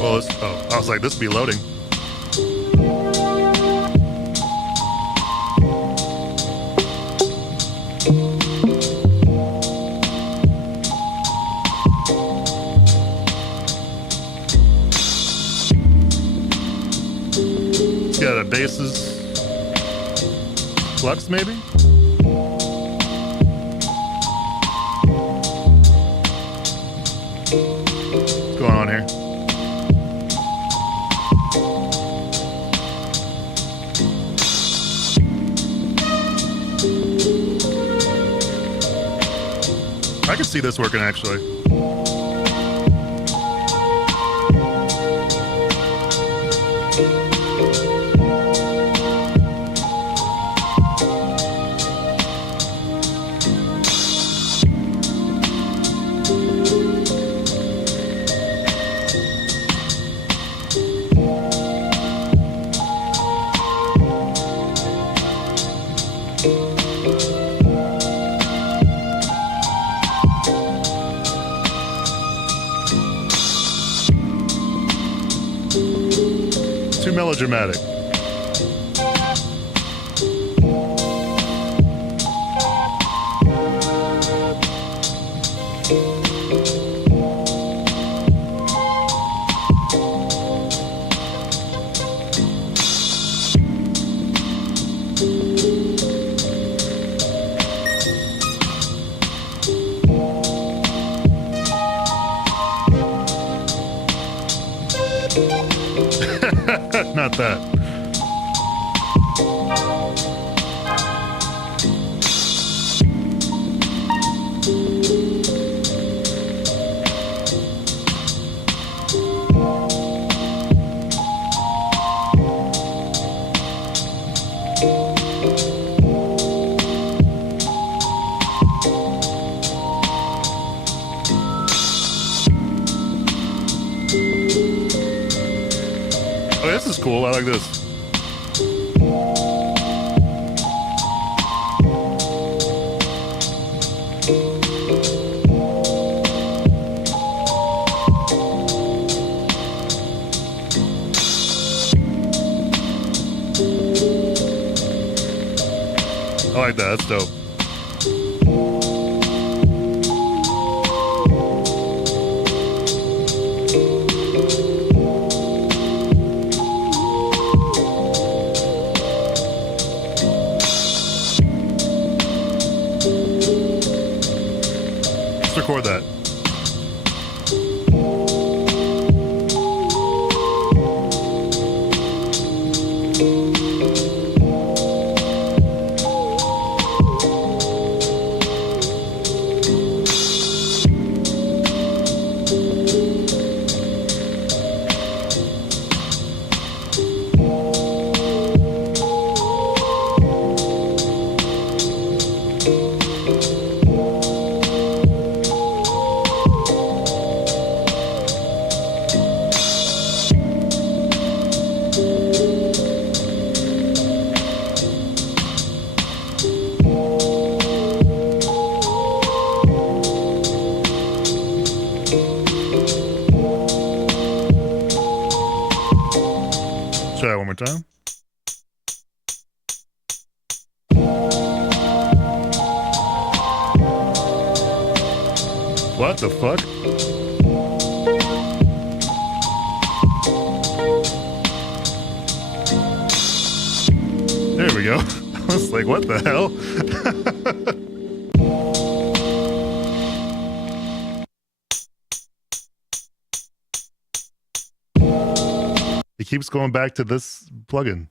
Well, oh, I was like, this be loading. It's got a basses flux, maybe? What's going on here? I can see this working, actually. Too melodramatic. Not that. Oh, this is cool. I like this. I like that. That's dope. Let's record that. Try that one more time. What the fuck? There we go. I was like, what the hell? It keeps going back to this plugin.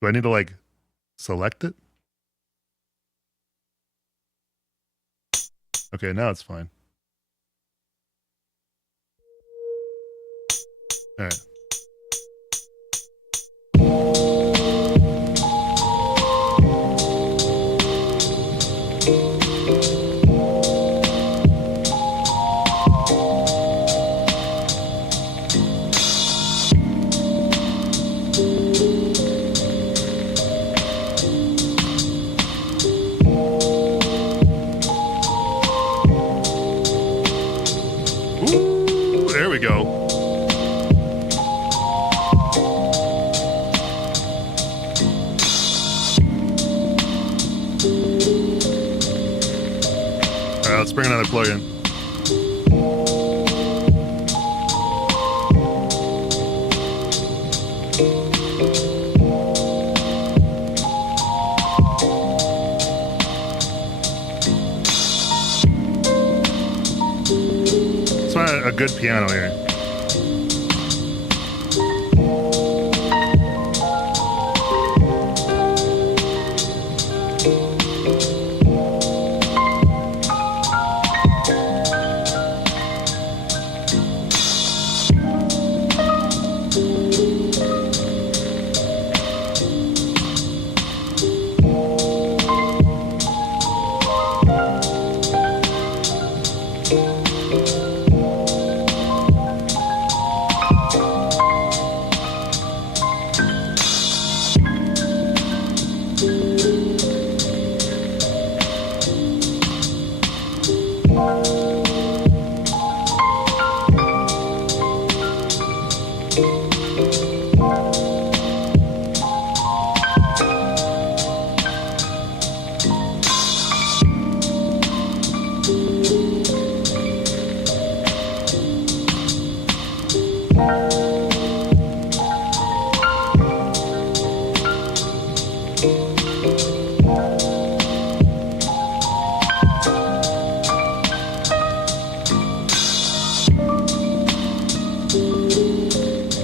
Do I need to like select it? Okay, now it's fine. All right. go. All right, let's bring another plug in. Let's find a good piano here.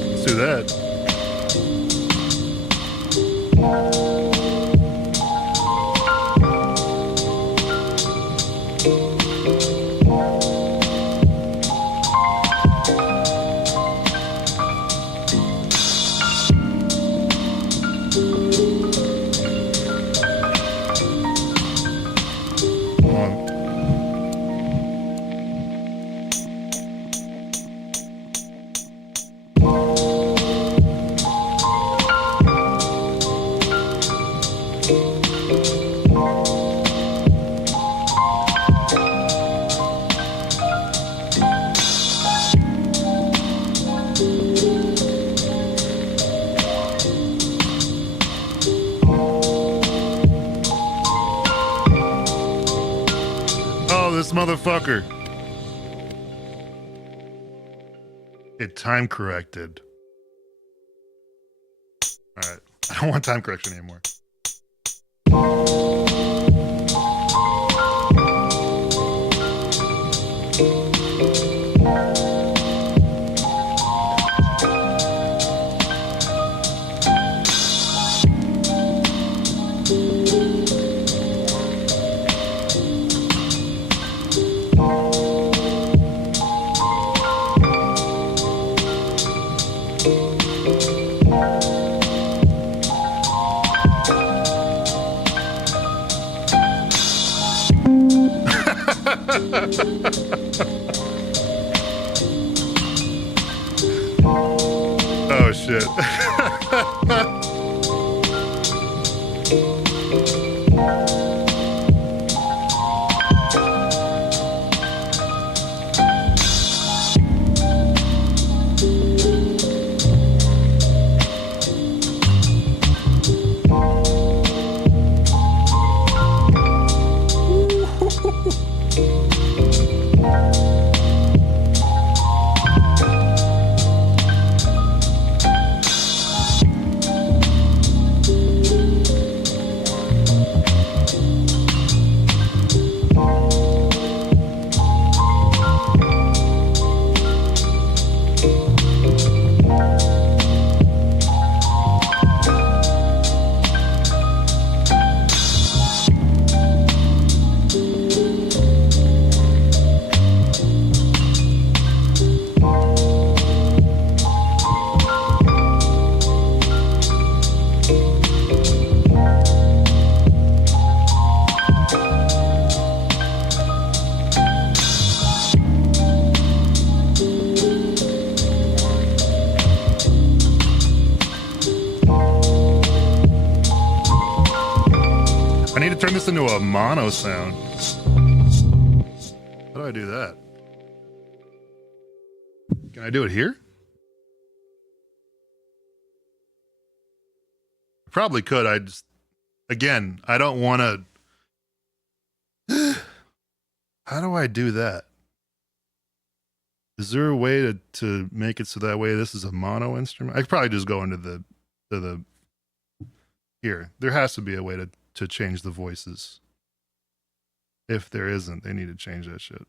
Let's do that. This motherfucker. It time corrected. All right. I don't want time correction anymore. Oh shit. I need to turn this into a mono sound. How do I do that? Can I do it here? Probably could. I just, again, I don't want to. How do I do that? Is there a way to make it so that way this is a mono instrument? I could probably just go into the here. There has to be a way to change the voices. If there isn't, they need to change that shit.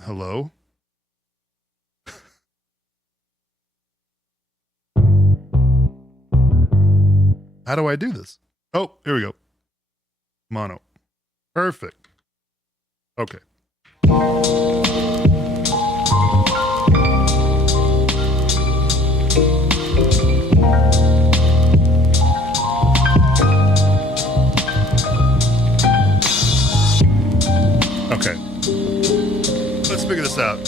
Hello? How do I do this? Oh, here we go. Mono. Perfect. Okay. Okay. Let's figure this out.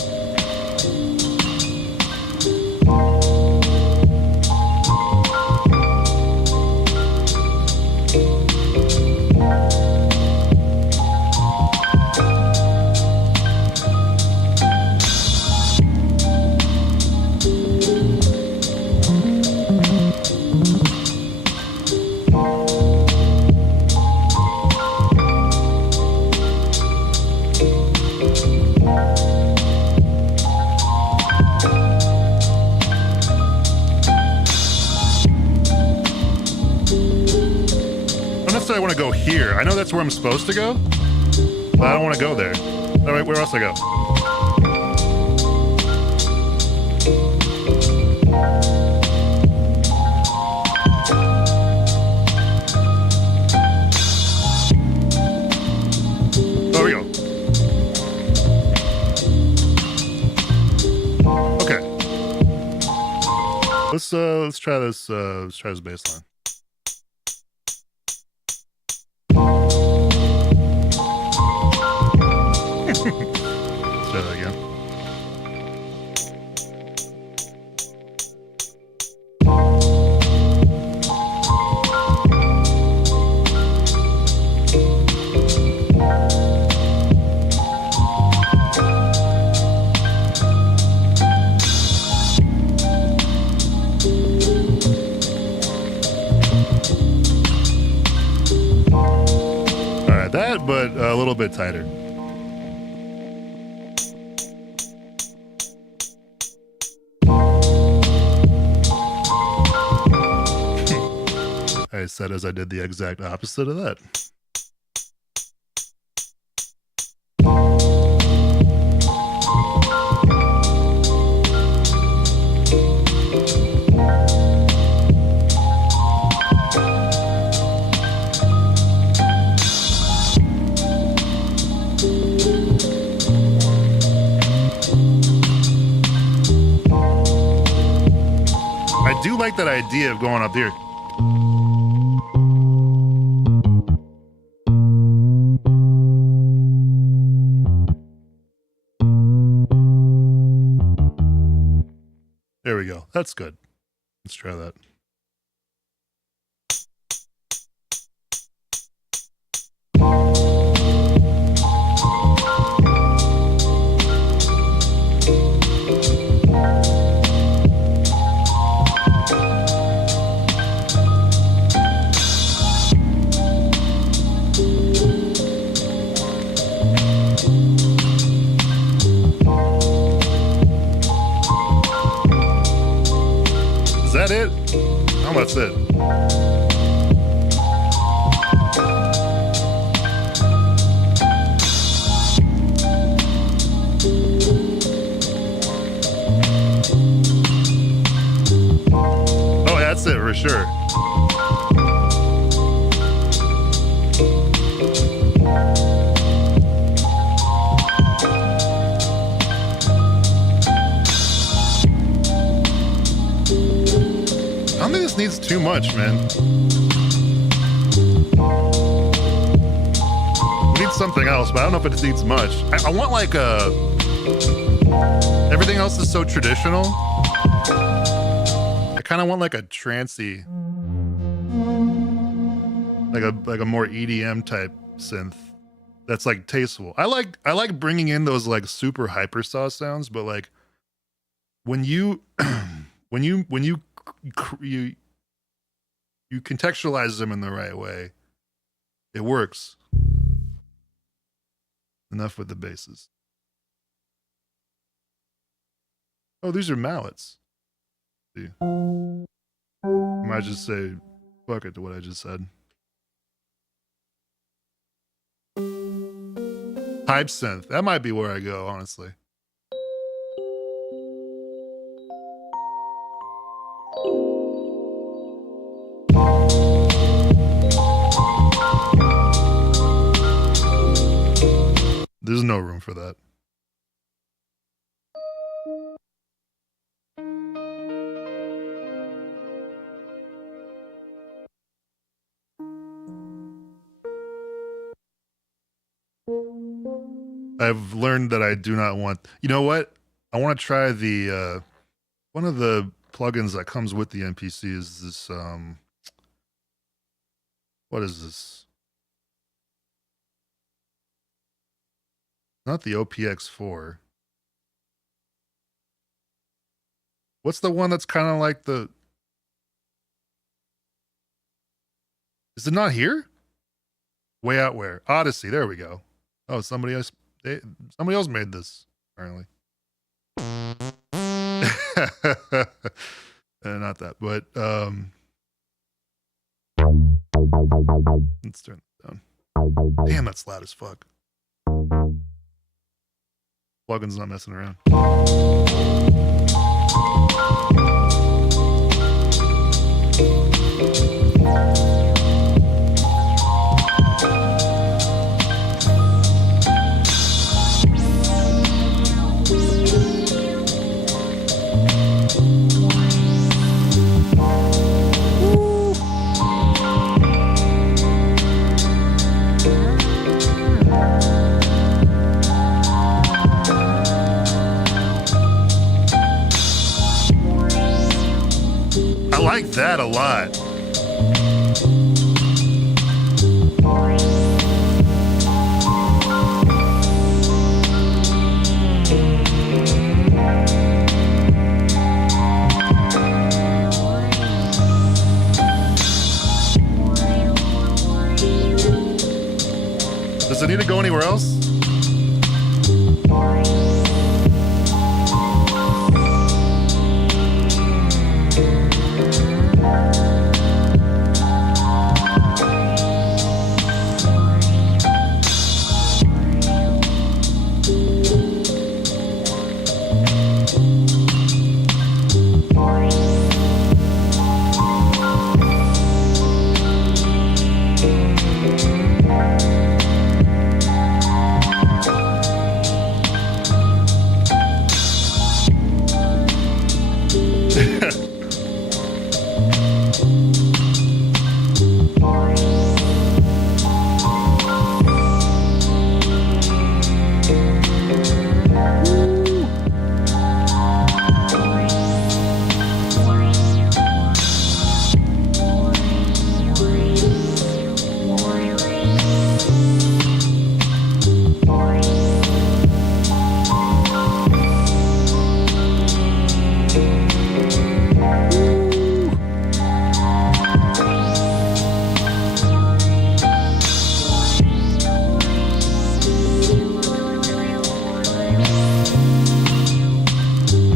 I want to go here. I know that's where I'm supposed to go, but I don't want to go there. All right, where else I go? There we go. Okay. Let's try this. Let's try this bass line. Let's try that again. All right, that, but a little bit tighter. I said as I did the exact opposite of that. I do like that idea of going up here. There we go. That's good. Let's try that. Is that it? Oh, that's it. Oh, that's it for sure. I don't think this needs too much, man. We need something else, but I don't know if it needs much. I want like a... Everything else is so traditional. I kind of want like a trancey, like a more EDM type synth that's like tasteful. I like bringing in those like super hyper saw sounds, but like when you you contextualize them in the right way, it works. Enough with the basses. Oh, these are mallets. See, I might just say fuck it to what I just said. Hype synth. That might be where I go, honestly. There's no room for that. I've learned that I do not want, you know what? I want to try the, one of the plugins that comes with the MPC is this, what is this? Not the OPX4. What's the one that's kind of like the, is it not here? Way Out Where? Odyssey, there we go. Oh, somebody else made this, apparently. Not that, but let's turn it down. Damn, that's loud as fuck. Plugin's not messing around. I like that a lot. Does it need to go anywhere else?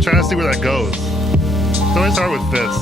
Trying to see where that goes. It's always hard with this.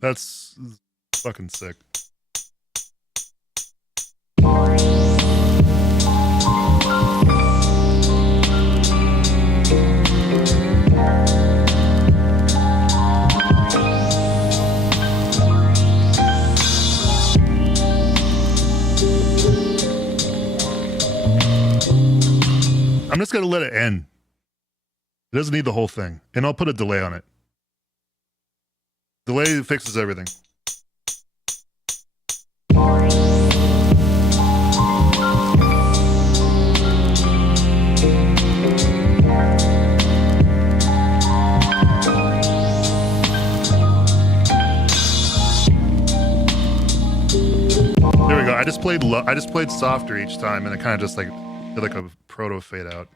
That's fucking sick. I'm just gonna let it end. It doesn't need the whole thing, and I'll put a delay on it. Delay fixes everything. There we go. I just played softer each time, and it kind of just like did like a proto fade out.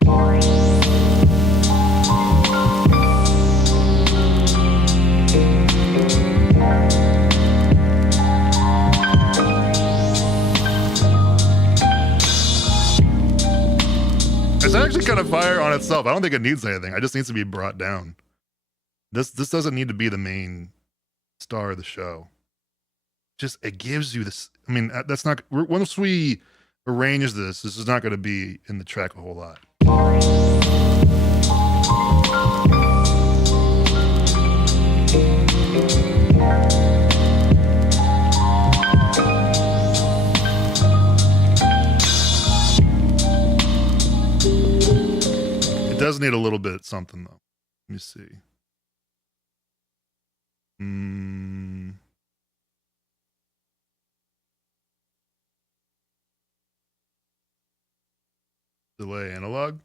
It's actually kind of fire on itself. I don't think it needs anything. It just needs to be brought down. This doesn't need to be the main star of the show. Just it gives you this. I mean, that's not once we arrange this is not going to be in the track a whole lot. It does need a little bit something though. Let me see. Delay analog.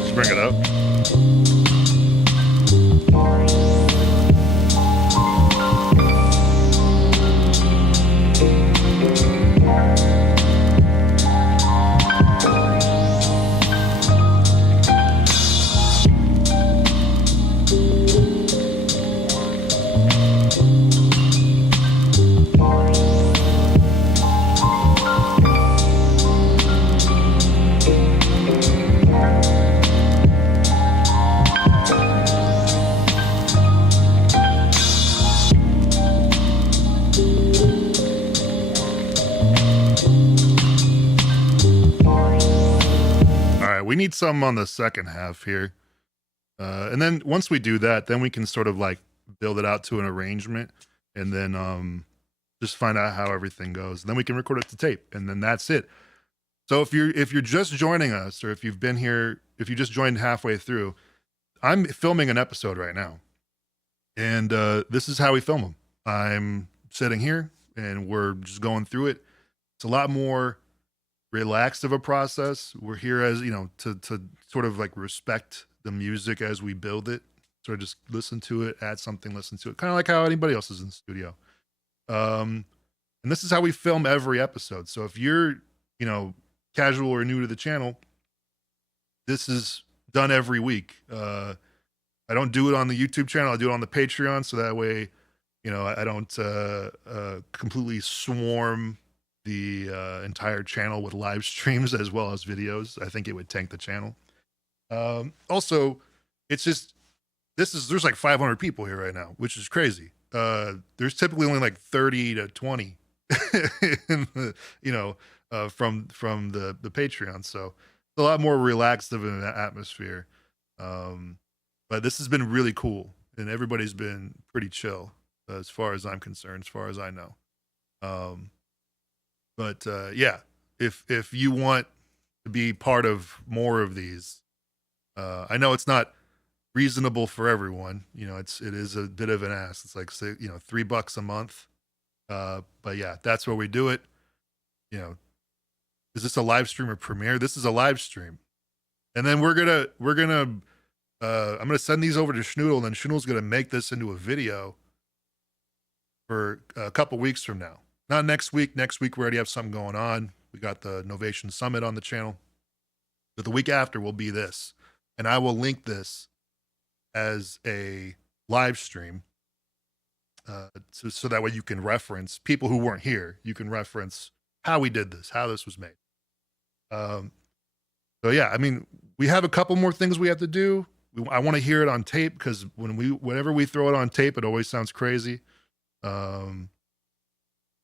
Just bring it up. We need some on the second half here. And then once we do that, then we can sort of like build it out to an arrangement and then just find out how everything goes. And then we can record it to tape and then that's it. So if you're just joining us or if you've been here, if you just joined halfway through, I'm filming an episode right now. And this is how we film them. I'm sitting here and we're just going through it. It's a lot more relaxed of a process. We're here as, you know, to sort of like respect the music as we build it. Sort of just listen to it, add something, listen to it. Kind of like how anybody else is in the studio. And this is how we film every episode. So if you're, you know, casual or new to the channel, this is done every week. I don't do it on the YouTube channel. I do it on the Patreon. So that way, you know, I don't completely swarm the entire channel with live streams as well as videos. I think it would tank the channel. Also, it's just, there's like 500 people here right now, which is crazy. There's typically only like 30 to 20 in the, you know, from the Patreon. So it's a lot more relaxed of an atmosphere. But this has been really cool and everybody's been pretty chill as far as I'm concerned, as far as I know. But yeah, if you want to be part of more of these, I know it's not reasonable for everyone. You know, it is a bit of an ask. It's like, say, you know, $3 a month. But yeah, that's where we do it. You know, is this a live stream or premiere? This is a live stream. And then I'm gonna send these over to Schnoodle, and then Schnoodle's gonna make this into a video for a couple weeks from now. Not next week. Next week we already have something going on. We got the Novation Summit on the channel. But the week after will be this. And I will link this as a live stream, so that way you can reference people who weren't here. You can reference how we did this, how this was made. So yeah, I mean, we have a couple more things we have to do. I want to hear it on tape, because whenever we throw it on tape, it always sounds crazy. And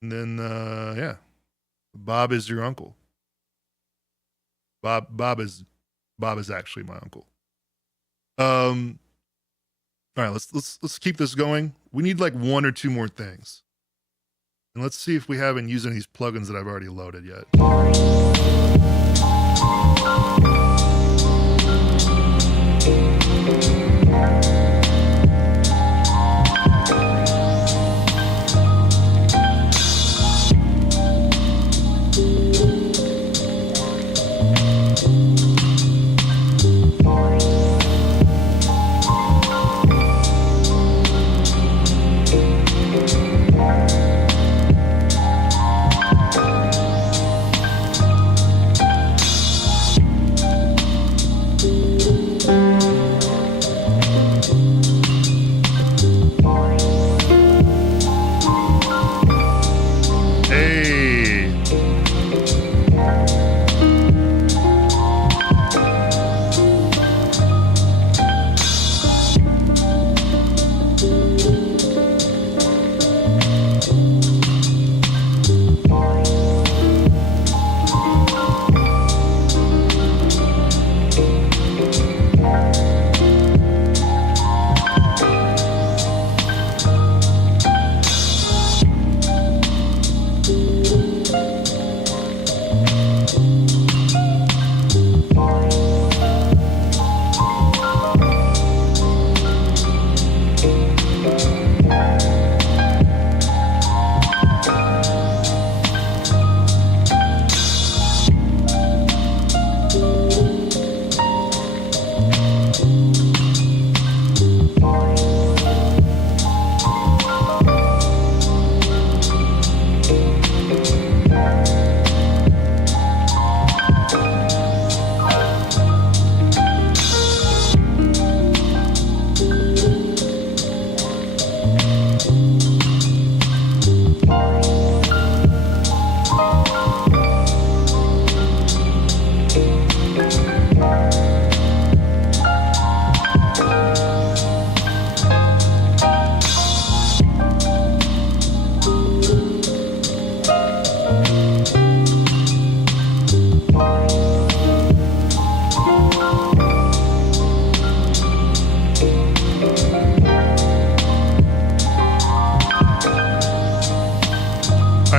then yeah, Bob is your uncle. Bob is actually my uncle. All right, let's keep this going. We need like one or two more things, and let's see if we haven't used any of these plugins that I've already loaded yet.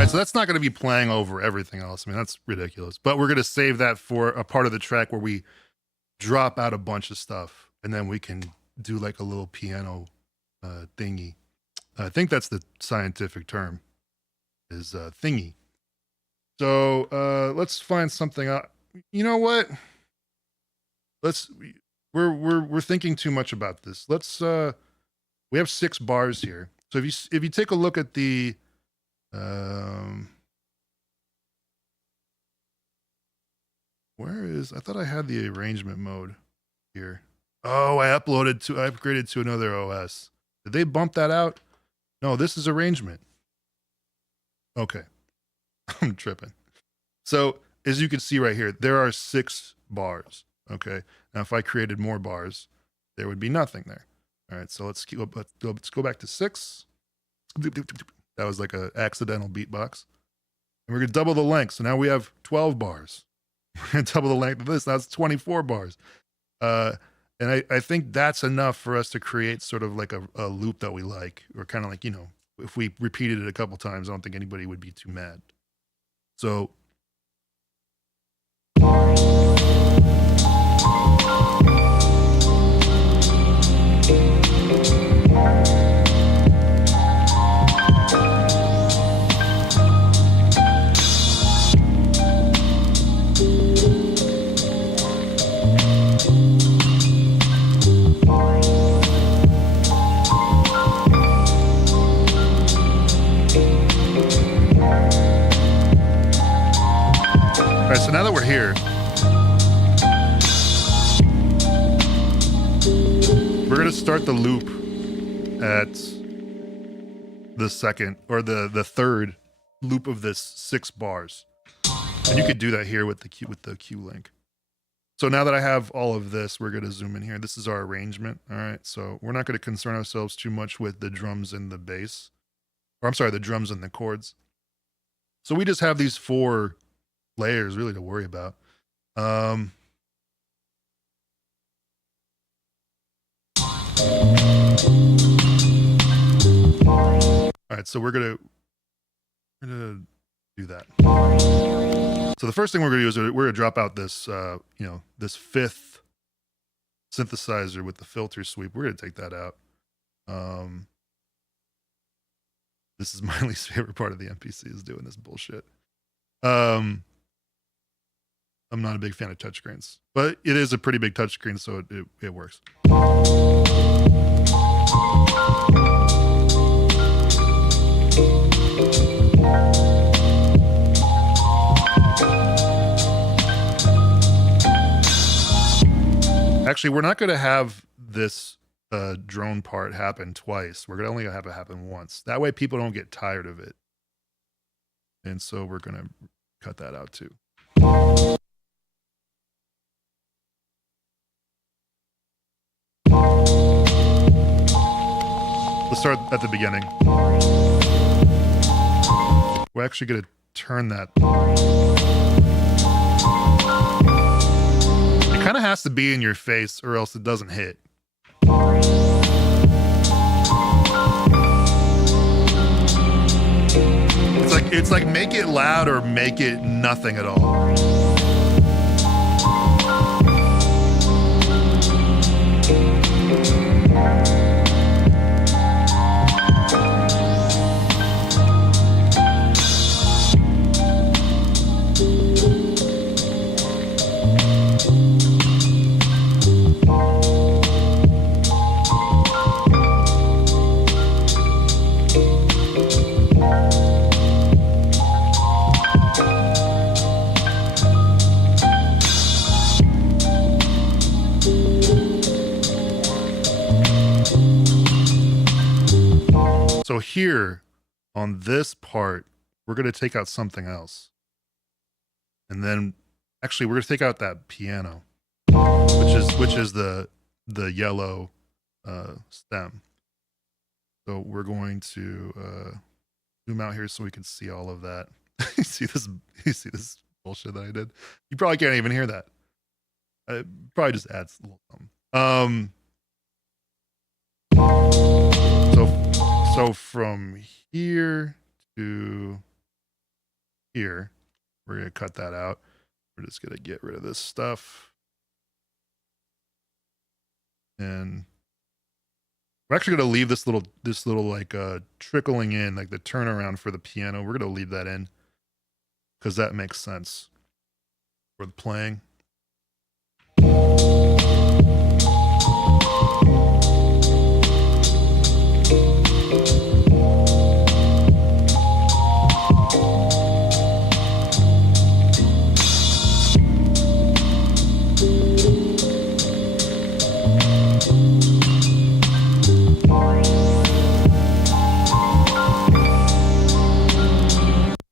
So that's not going to be playing over everything else. I mean, that's ridiculous. But we're going to save that for a part of the track where we drop out a bunch of stuff, and then we can do like a little piano thingy. I think that's the scientific term, is thingy. So let's find something out. You know what? We're thinking too much about this. Let's we have 6 bars here. So if you take a look at the where is, I thought I had the arrangement mode here. Oh, I upgraded to another OS. Did they bump that out? No, this is arrangement. Okay. I'm tripping. So as you can see right here, there are 6 bars. Okay. Now if I created more bars, there would be nothing there. All right. So let's go back to 6. That was like an accidental beatbox. And we're going to double the length. So now we have 12 bars. We're going to double the length of this. That's 24 bars. And I think that's enough for us to create sort of like a loop that we like, or kind of like, you know, if we repeated it a couple times, I don't think anybody would be too mad. So all right, so now that we're here, we're going to start the loop at the second or the third loop of this 6 bars. And you could do that here with the Q link. So now that I have all of this, we're going to zoom in here. This is our arrangement. All right. So we're not going to concern ourselves too much with the drums and the bass, or I'm sorry, the drums and the chords. So we just have these 4 layers really to worry about. All right. So we're going to do that. So the first thing we're going to do is we're going to drop out this, this 5th synthesizer with the filter sweep. We're going to take that out. This is my least favorite part of the MPC, is doing this bullshit. I'm not a big fan of touchscreens, but it is a pretty big touchscreen, so it works. Actually, we're not going to have this drone part happen twice. We're only going to have it happen once. That way people don't get tired of it. And so we're going to cut that out too. Let's start at the beginning. We're actually going to turn that. It kind of has to be in your face or else it doesn't hit. It's like make it loud or make it nothing at all. So here on this part, we're going to take out something else. And then actually we're going to take out that piano, which is the yellow stem. So we're going to zoom out here so we can see all of that. You see this bullshit that I did? You probably can't even hear that. It probably just adds a little something. So from here to here, we're going to cut that out. We're just going to get rid of this stuff. And we're actually going to leave this little like trickling in, like the turnaround for the piano. We're going to leave that in because that makes sense for the playing.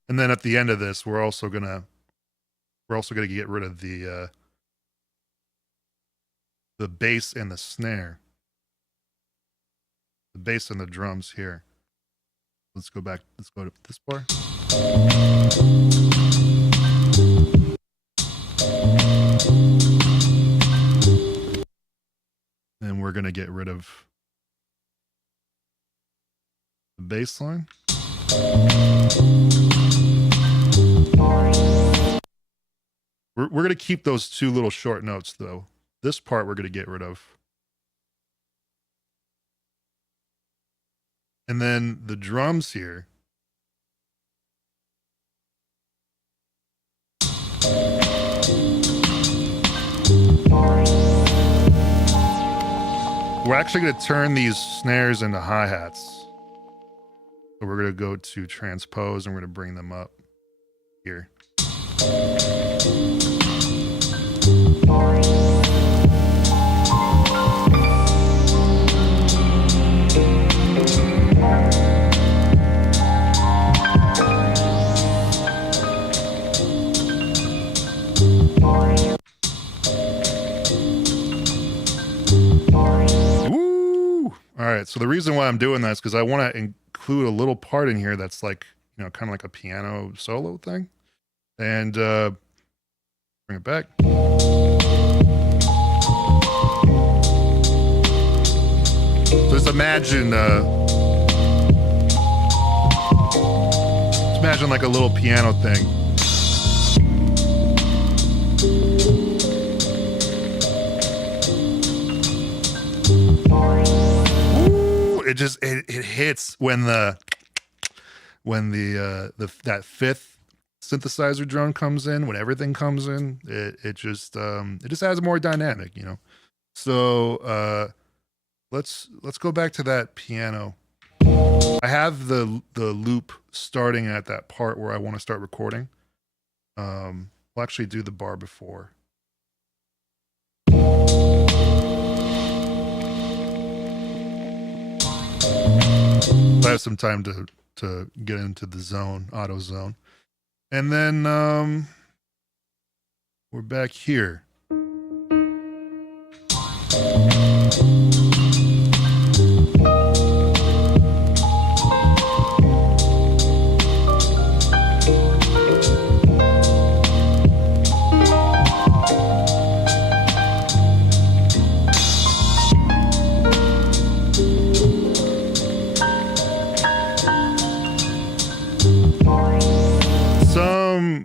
And then at the end of this, we're also gonna get rid of the bass and the snare, the bass and the drums here. Let's go back. Let's go to this bar. And we're gonna get rid of the bass line. We're going to keep those 2 little short notes, though. This part we're going to get rid of. And then the drums here. We're actually going to turn these snares into hi-hats. So we're going to go to transpose and we're going to bring them up here. right, so the reason why I'm doing that is because I want to include a little part in here that's like, you know, kind of like a piano solo thing. And bring it back. So just imagine like a little piano thing. Ooh, it hits when that fifth synthesizer drone comes in, when everything comes in, it just adds more dynamic, you know. So let's go back to that piano. I have the loop starting at that part where I want to start recording. We'll actually do the bar before. I have some time to get into the zone, auto zone. And then we're back here.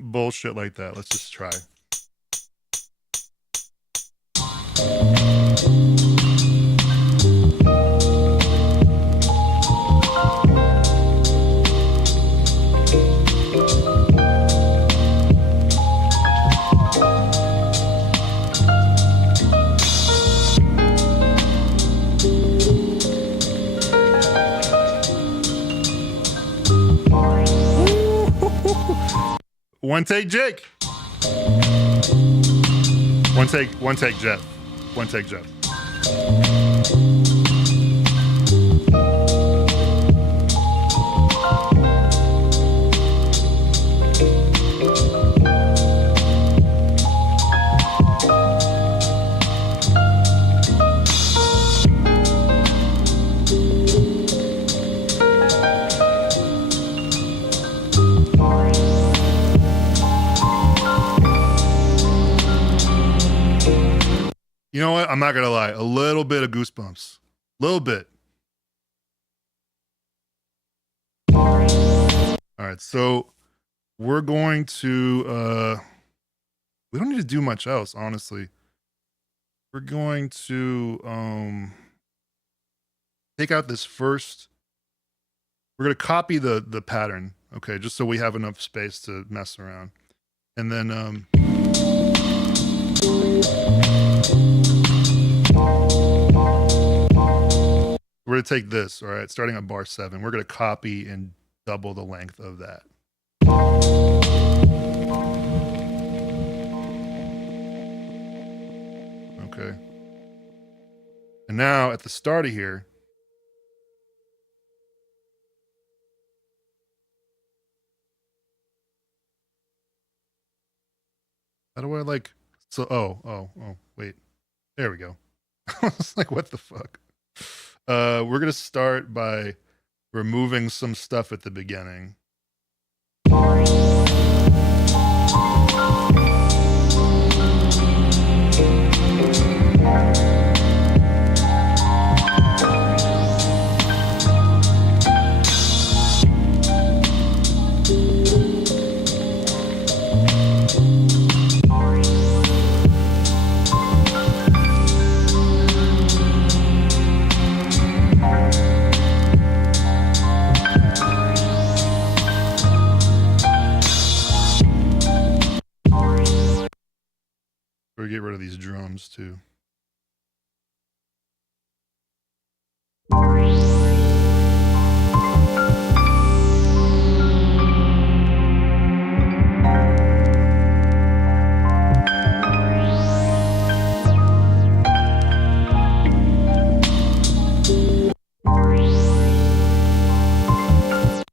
Bullshit like that. Let's just try. One take, Jake. One take, Jeff. One take, Jeff. You know what? I'm not gonna lie. A little bit of goosebumps. A little bit. All right, so we're going to we don't need to do much else, honestly. We're going to take out this first. We're gonna copy the pattern, okay, just so we have enough space to mess around. And then we're gonna take this, all right, starting at bar 7. We're gonna copy and double the length of that. Okay. And now at the start of here, how do I like, so, oh, wait, there we go. I was like, what the fuck? We're gonna start by removing some stuff at the beginning. Or get rid of these drums too. I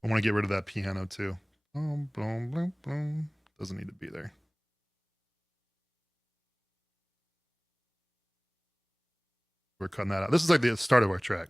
want to get rid of that piano too. Boom, boom, boom, boom. Doesn't need to be there. We're cutting that out. This is like the start of our track.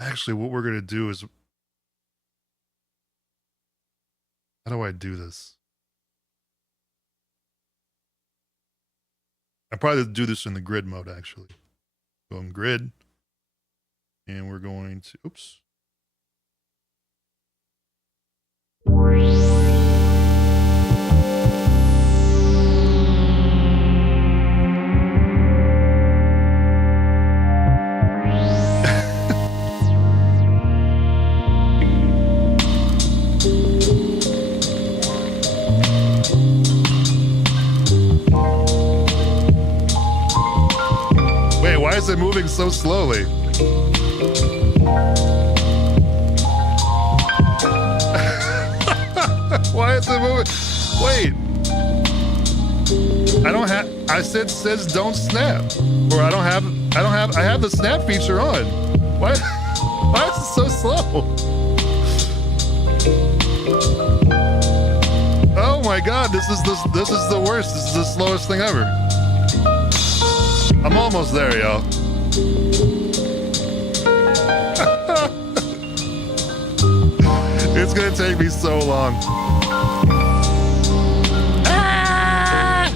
Actually, what we're going to do is, how do I do this? I probably do this in the grid mode, actually. Go in grid, and we're going to, oops. Wait, why is it moving so slowly? Why is it moving? Wait. I don't have, I says don't snap. Or I have the snap feature on. Why is it so slow? Oh my God, this is the worst. This is the slowest thing ever. I'm almost there, y'all. It's gonna take me so long. Ah!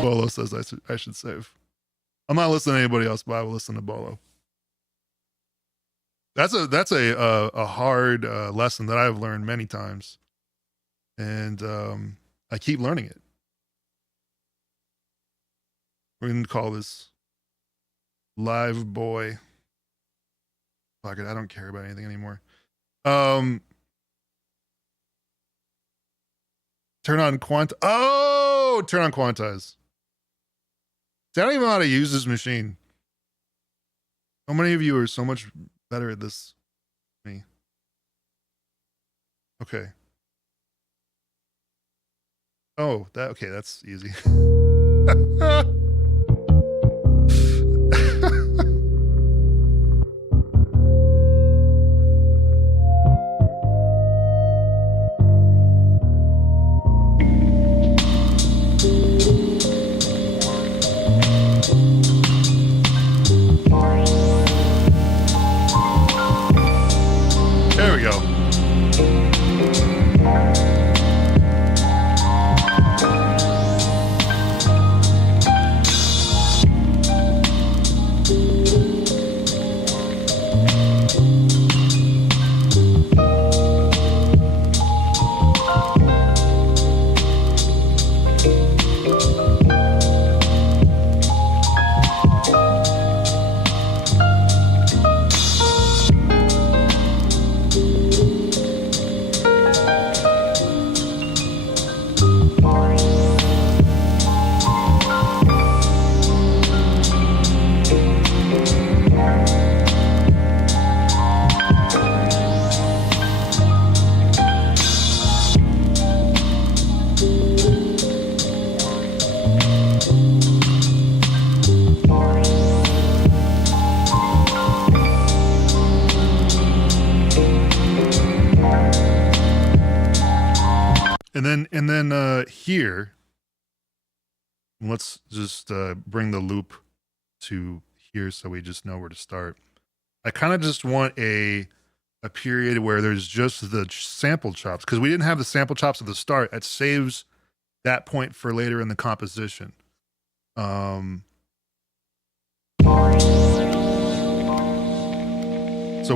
Bolo says I should save. I'm not listening to anybody else, but I will listen to Bolo. That's a hard lesson that I've learned many times, and I keep learning it. We're gonna call this Live Boy. Fuck it, I don't care about anything anymore. Turn on turn on quantize. See, I don't even know how to use this machine. How many of you are so much better at this than me? Okay. Oh, okay, that's easy. There we go. And then here, let's just bring the loop to here so we just know where to start. I kind of just want a period where there's just the sample chops, because we didn't have the sample chops at the start. It saves that point for later in the composition. So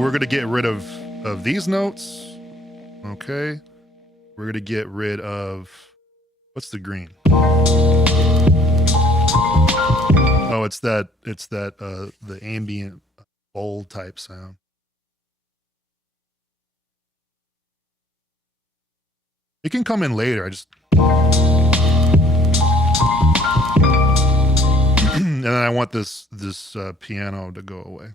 we're going to get rid of these notes. Okay. We're going to get rid of, what's the green? Oh, it's that the ambient bowl type sound. It can come in later. I just And then I want this piano to go away.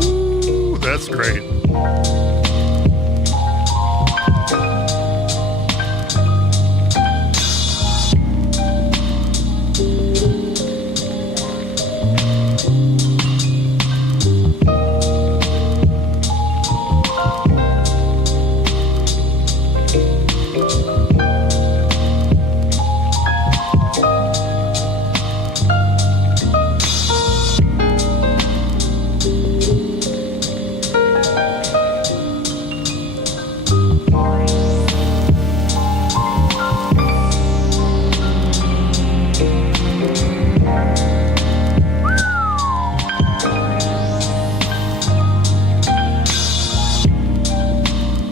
Ooh, that's great.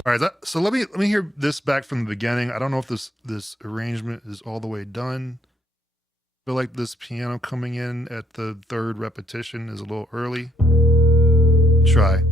All right, so let me hear this back from the beginning. I don't know if this arrangement is all the way done. I feel like this piano coming in at the third repetition is a little early. Try.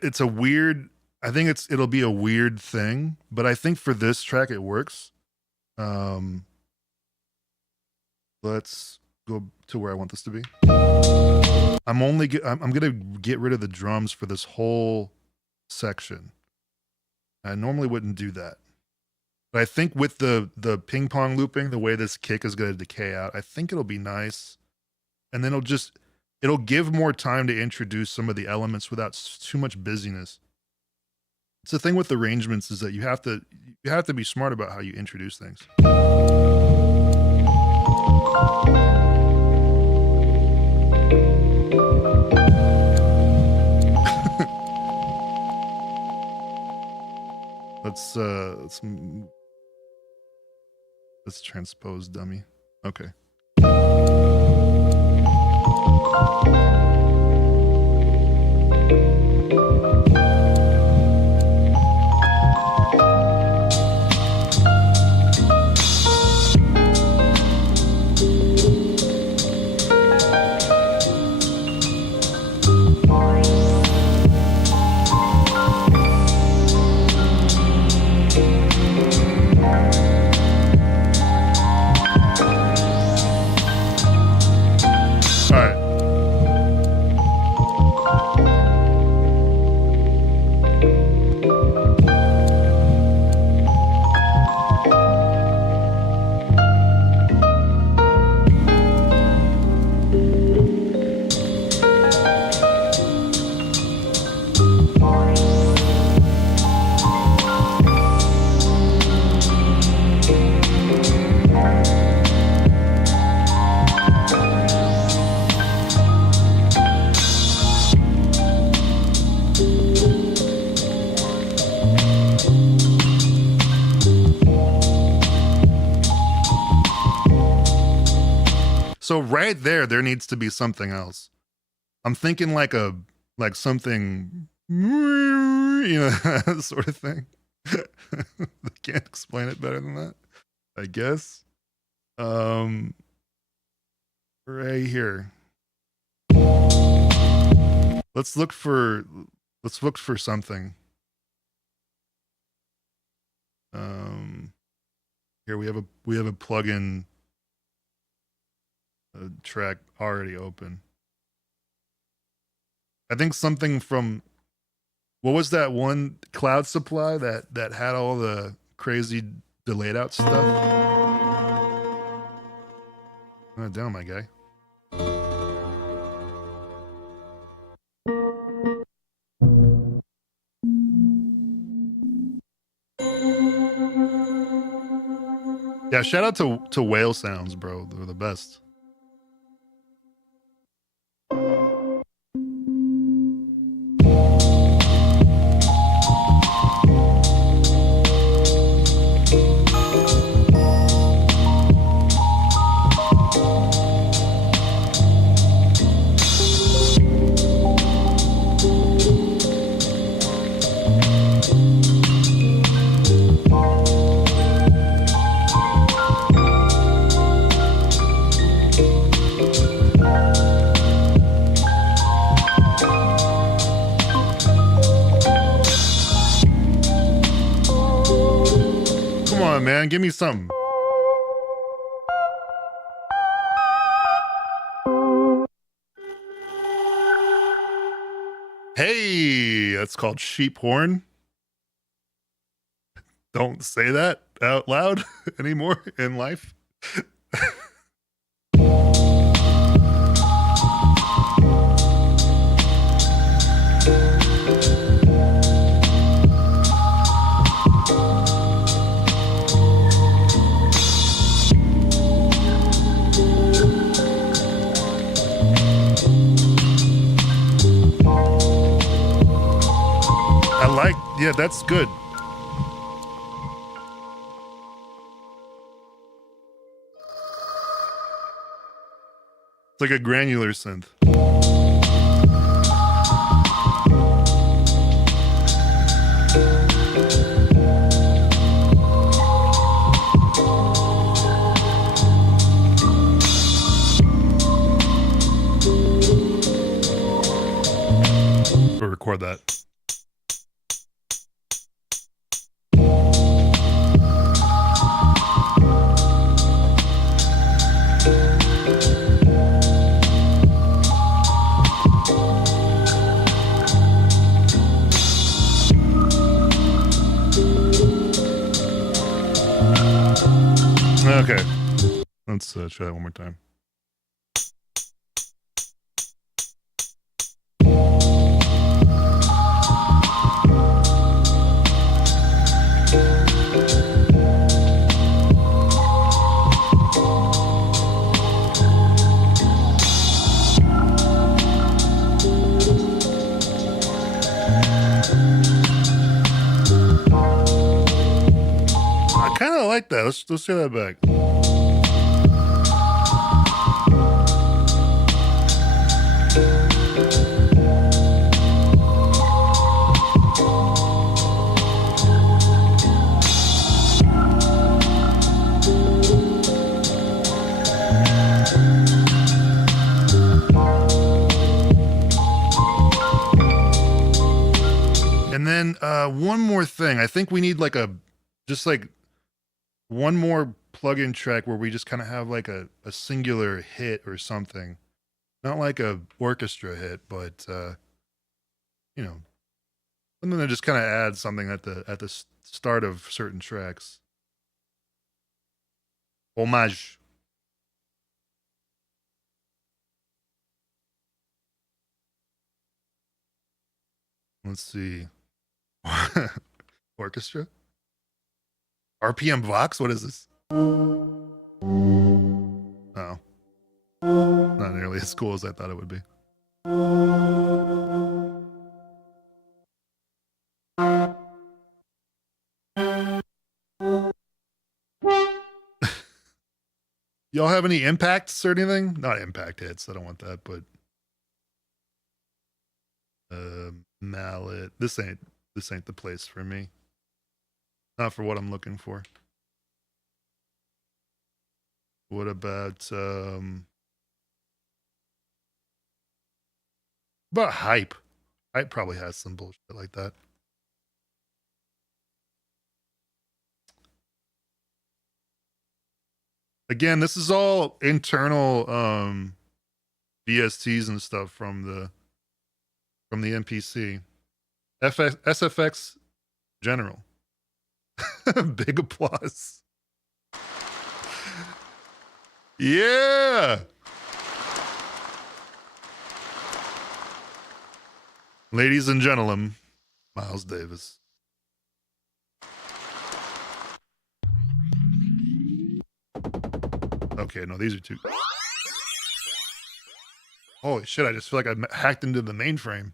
It's a weird, I think it'll be a weird thing, but I think for this track it works. Let's go to where I want this to be. I'm gonna get rid of the drums for this whole section. I normally wouldn't do that, but I think with the ping pong looping, the way this kick is gonna decay out, I think it'll be nice, and then it'll give more time to introduce some of the elements without too much busyness. It's the thing with arrangements is that you have to be smart about how you introduce things. Let's transpose dummy. Okay. So right there needs to be something else. I'm thinking like something, sort of thing. I can't explain it better than that, I guess. Right here. Let's look for Let's look for something. Here we have a plugin track already open. I think something from, what was that one, Cloud Supply that had all the crazy delayed out stuff? Down, my guy. Yeah, shout out to whale sounds, bro. They're the best. Come on, man, give me something. Hey, that's called sheep horn. Don't say that out loud anymore in life. Yeah, that's good. It's like a granular synth. We'll record that. Okay, let's try that one more time. I kind of like that. Let's say that back. And then one more thing. I think we need like just like one more plugin track where we just kind of have like a singular hit or something. Not like a orchestra hit, but you know, something that just kind of adds something at the start of certain tracks. Homage. Let's see. Orchestra? RPM Vox? What is this? Oh. Not nearly as cool as I thought it would be. Y'all have any impacts or anything? Not impact hits. I don't want that, but mallet. This ain't the place for me. Not for what I'm looking for. What about hype? It probably has some bullshit like that. Again, this is all internal VSTs and stuff from the MPC. SFX General. Big applause. Yeah. Ladies and gentlemen, Miles Davis. Okay, no, these are two. Holy shit, I just feel like I hacked into the mainframe.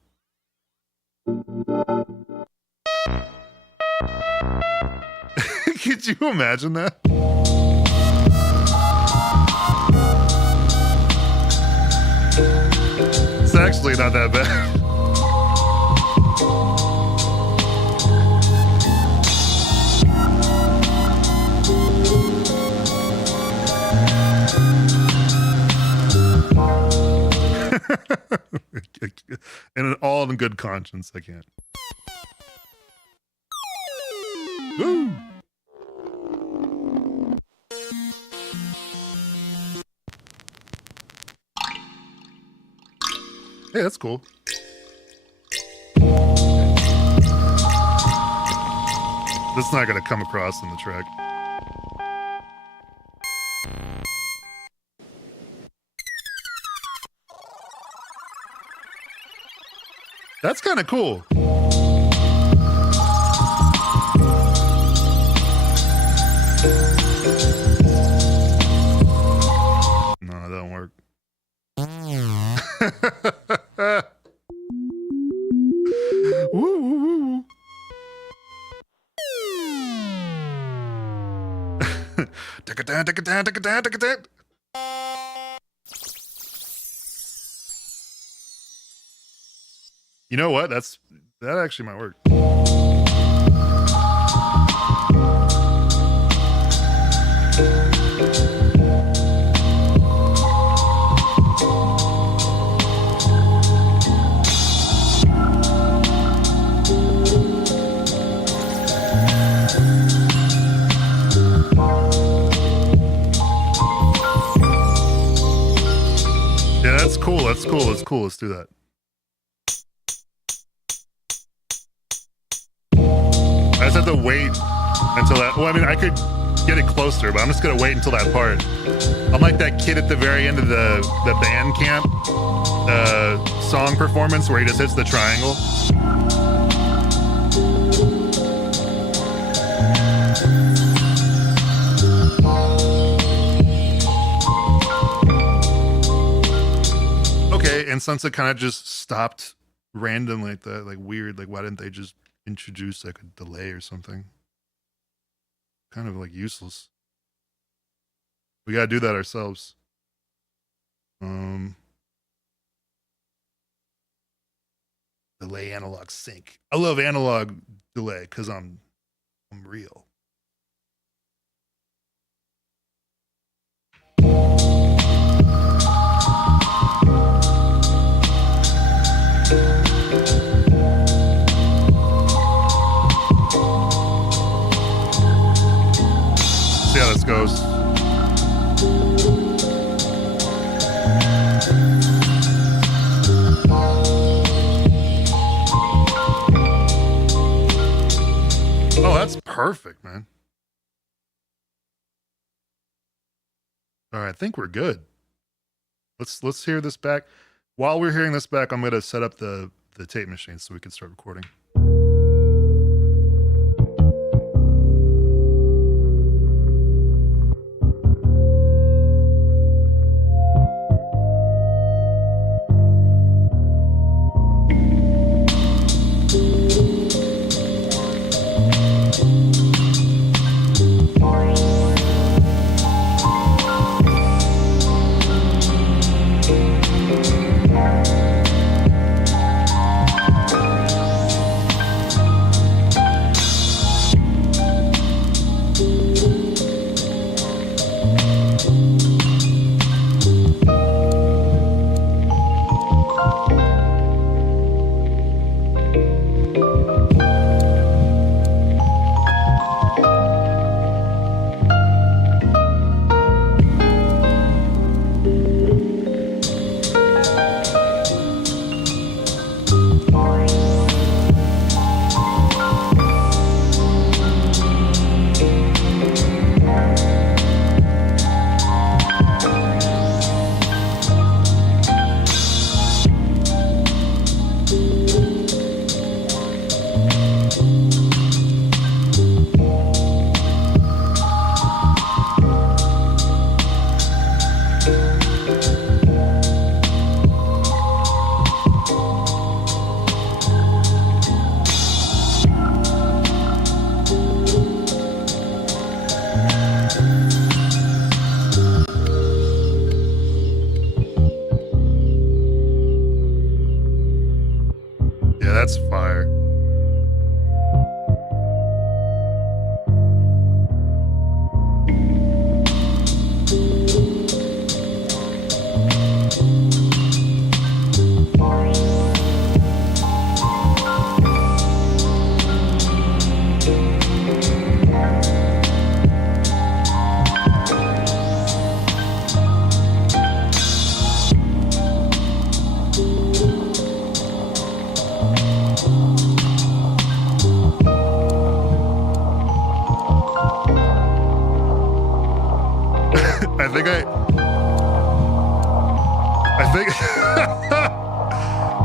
Could you imagine that? It's actually not that bad. And all in good conscience, I can't. Woo! Hey, that's cool. That's not gonna come across in the track. That's kind of cool. No, that don't work. Woo, woo, woo. You know what? That actually might work. Yeah, that's cool. That's cool. That's cool. Let's do that. I just have to wait until that. Well, I mean, I could get it closer, but I'm just gonna wait until that part. I'm like that kid at the very end of the band camp song performance where he just hits the triangle. Okay, and since it kind of just stopped randomly like that, like weird, like why didn't they just introduce like a delay or something? Kind of like useless. We gotta do that ourselves. Delay analog sync. I love analog delay because I'm real. See how this goes. Oh, that's perfect, man. All right, I think we're good. Let's hear this back. While we're hearing this back, I'm gonna set up the tape machine so we can start recording. Yeah, that's fire.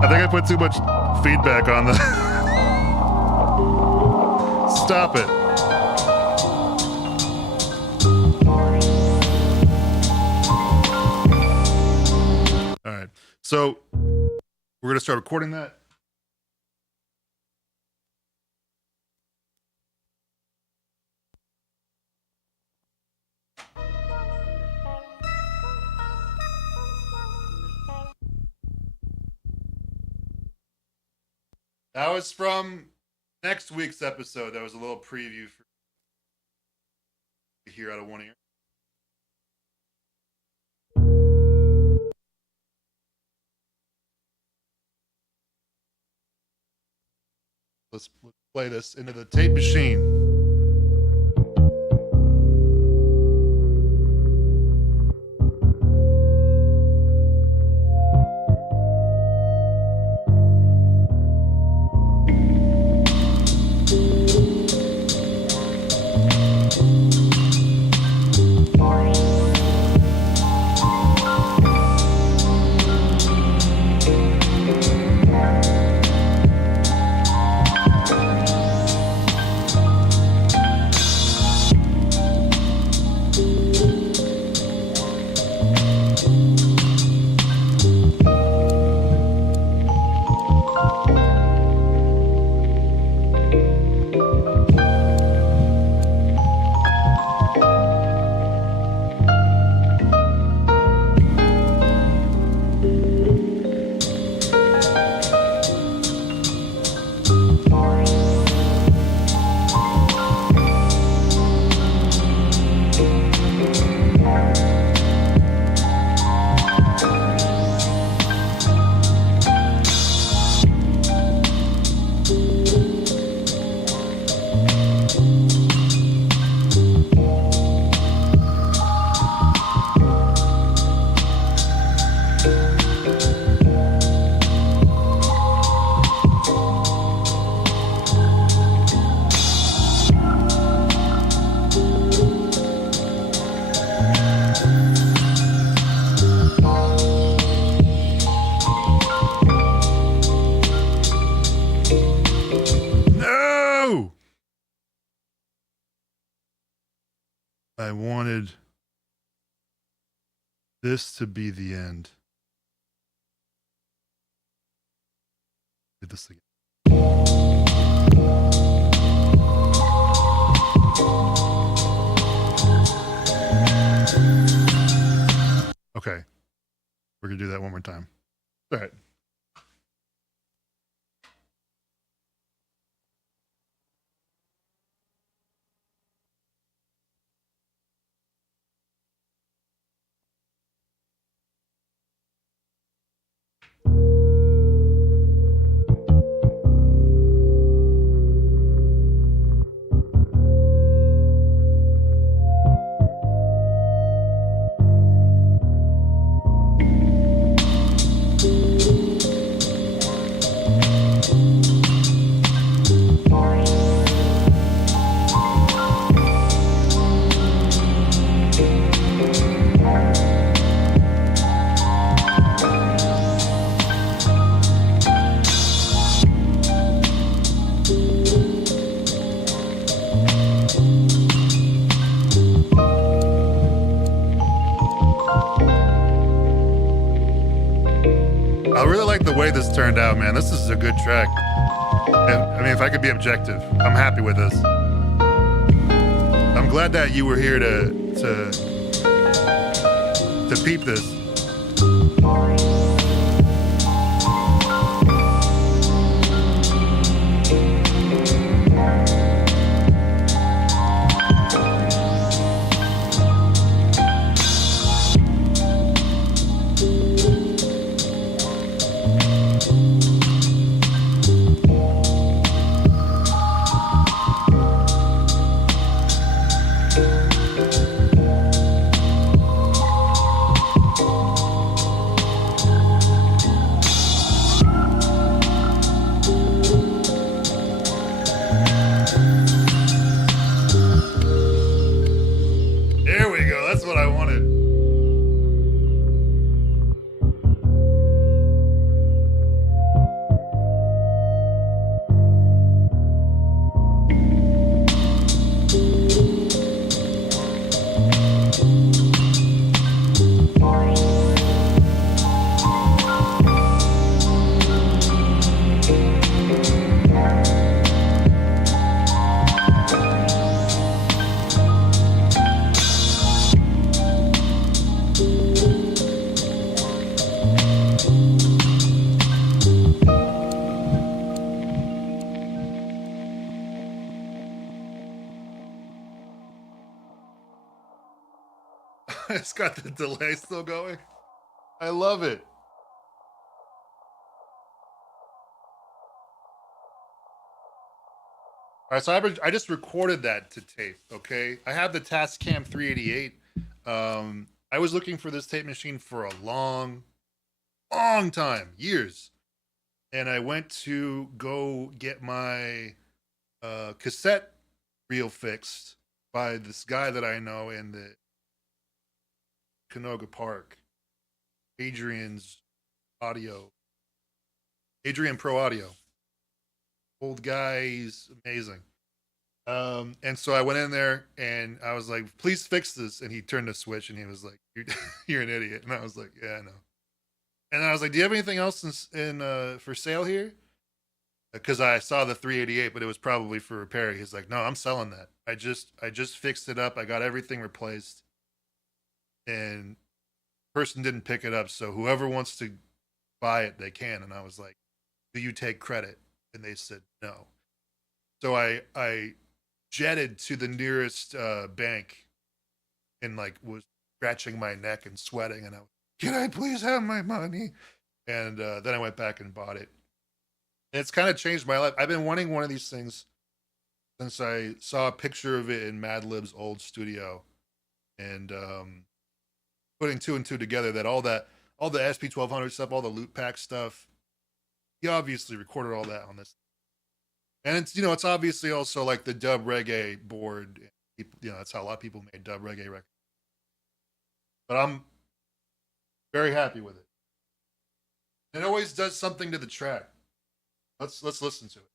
I think I put too much feedback on the. Stop it. All right, so we're gonna start recording that. That was from next week's episode. That was a little preview for hear out of one ear. Let's play this into the tape machine. I wanted this to be the end. Do this again. Okay. We're going to do that one more time. All right. I really like the way this turned out, man. This is a good track. I mean, if I could be objective, I'm happy with this. I'm glad that you were here to peep this. There we go. That's what I wanted. It's got the delay still going. I love it. All right, so I just recorded that to tape, okay? I have the Tascam 388. I was looking for this tape machine for a long time, years. And I went to go get my cassette reel fixed by this guy that I know in the Canoga Park, Adrian Pro Audio. Old guy, he's amazing. And so I went in there and I was like, please fix this. And he turned the switch and he was like, you're an idiot. And I was like, yeah, I know. And I was like, do you have anything else in for sale here? Because I saw the 388, but it was probably for repair. He's like, no, I'm selling that. I just fixed it up. I got everything replaced. And person didn't pick it up. So whoever wants to buy it, they can. And I was like, do you take credit? And they said no. So I jetted to the nearest bank and like was scratching my neck and sweating. And I was, can I please have my money? And then I went back and bought it. And it's kind of changed my life. I've been wanting one of these things since I saw a picture of it in Madlib's old studio. And putting two and two together, that all the SP1200 stuff, all the loop pack stuff, he obviously recorded all that on this. And it's, you know, it's obviously also like the dub reggae board. You know, that's how a lot of people made dub reggae records. But I'm very happy with it. It always does something to the track. Let's listen to it.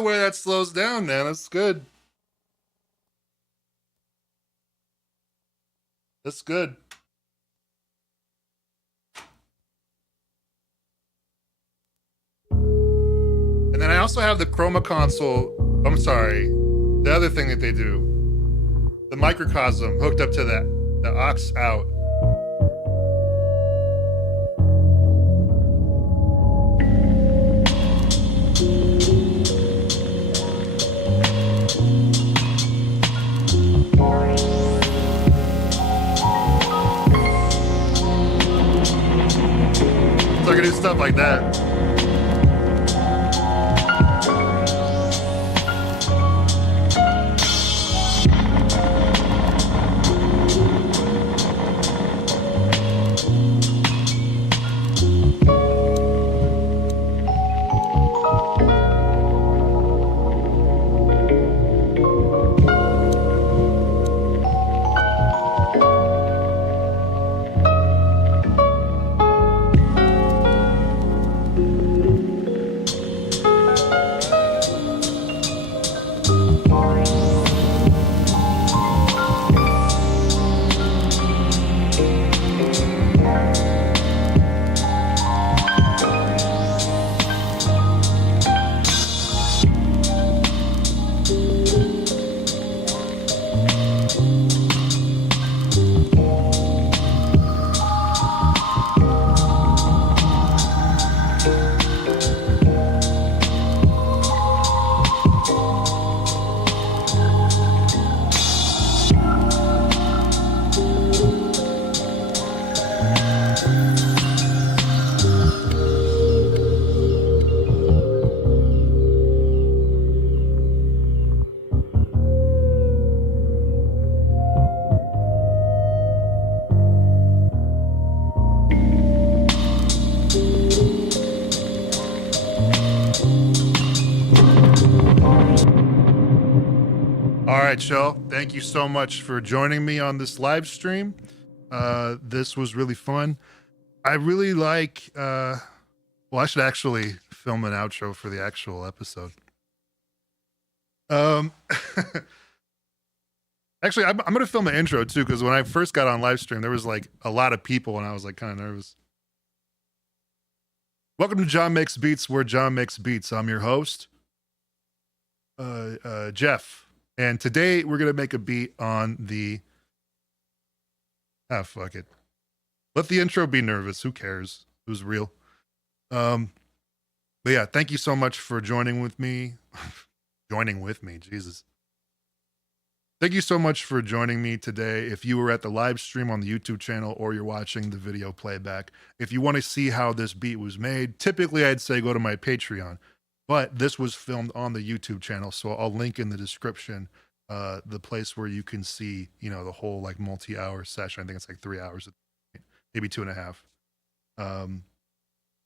the way that slows down, man. That's good. That's good. And then I also have the Chroma console. I'm sorry. The other thing that they do, the microcosm hooked up to the aux out. So I can do stuff like that. All right, Shell, thank you so much for joining me on this live stream. This was really fun. I really like, well, I should actually film an outro for the actual episode. Actually, I'm going to film an intro too, because when I first got on live stream, there was like a lot of people and I was like kind of nervous. Welcome to Jon Makes Beats, where Jon makes beats. I'm your host, Jeff. And today we're going to make a beat on the, fuck it. Let the intro be nervous. Who cares? It was real. But yeah, thank you so much for joining with me. Jesus. Thank you so much for joining me today. If you were at the live stream on the YouTube channel or you're watching the video playback, if you want to see how this beat was made, typically I'd say go to my Patreon. But this was filmed on the YouTube channel, so I'll link in the description the place where you can see, you know, the whole like multi-hour session. I think it's like 3 hours, maybe 2.5.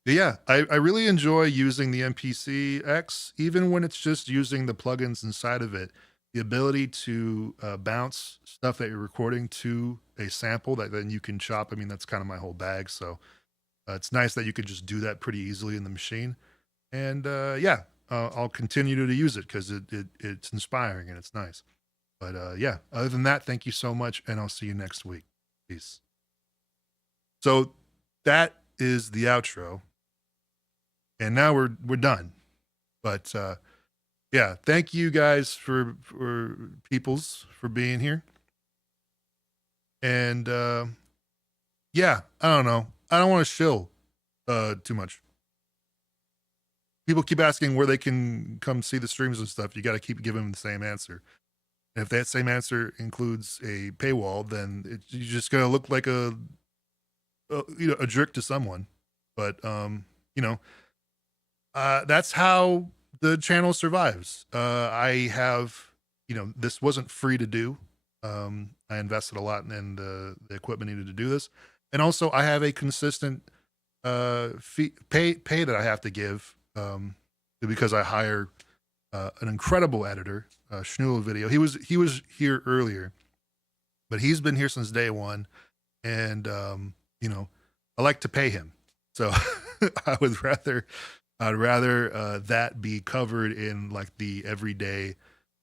But yeah, I really enjoy using the MPC X, even when it's just using the plugins inside of it. The ability to bounce stuff that you're recording to a sample that then you can chop. I mean, that's kind of my whole bag. So it's nice that you could just do that pretty easily in the machine. And yeah, I'll continue to use it because it's inspiring and it's nice. But yeah, other than that, thank you so much, and I'll see you next week. Peace. So that is the outro, and now we're done. But yeah, thank you guys for peoples for being here. And yeah, I don't know. I don't want to shill too much. People keep asking where they can come see the streams and stuff. You got to keep giving them the same answer. And if that same answer includes a paywall, then you're just gonna look like a jerk to someone. But you know, that's how the channel survives. I have, you know, this wasn't free to do. I invested a lot in the equipment needed to do this, and also I have a consistent pay that I have to give. Because I hire an incredible editor, Schnool Video. He was here earlier, but he's been here since day one, and you know, I like to pay him, so I would rather I'd rather that be covered in like the everyday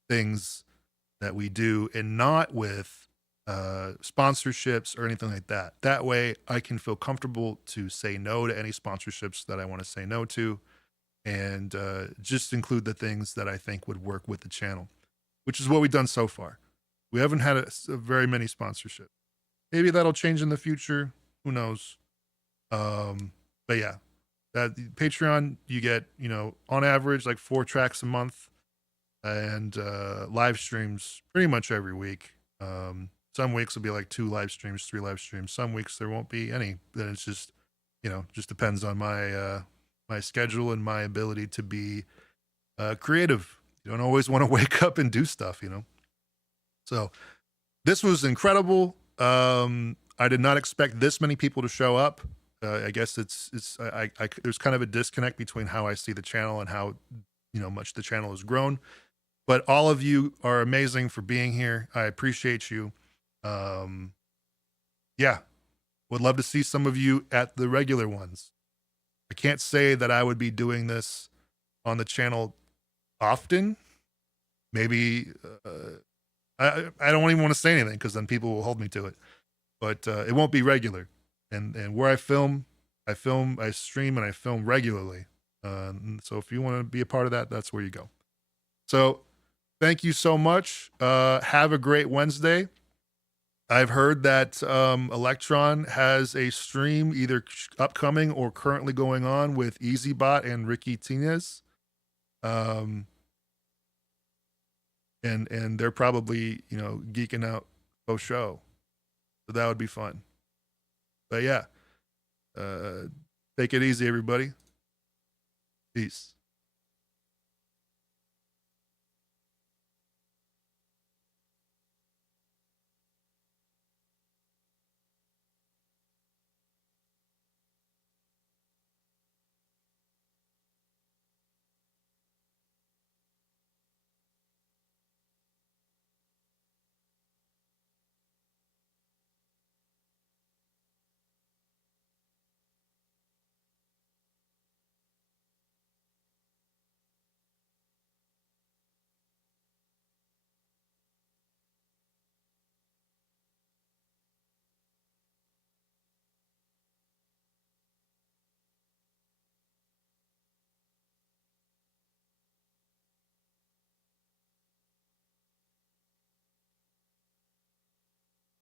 things that we do and not with sponsorships or anything like that. That way I can feel comfortable to say no to any sponsorships that I want to say no to, and just include the things that I think would work with the channel, which is what we've done so far. We haven't had very many sponsorships. Maybe that'll change in the future. Who knows? But yeah, that Patreon, you get, on average like 4 tracks a month, and live streams pretty much every week. Some weeks will be like 2 live streams, 3 live streams. Some weeks there won't be any. Then it's just, just depends on my schedule and my ability to be creative. You don't always want to wake up and do stuff. So this was incredible. I did not expect this many people to show up. I guess there's kind of a disconnect between how I see the channel and how much the channel has grown. But all of you are amazing for being here. I appreciate you. Yeah, would love to see some of you at the regular ones. I can't say that I would be doing this on the channel often. Maybe I don't even want to say anything because then people will hold me to it. But it won't be regular. And where I film, I stream, and I film regularly. So if you want to be a part of that, that's where you go. So thank you so much. Have a great Wednesday. I've heard that Electron has a stream either upcoming or currently going on with EasyBot and Ricky Tinez. And they're probably, geeking out post show. So that would be fun. But yeah, take it easy, everybody. Peace.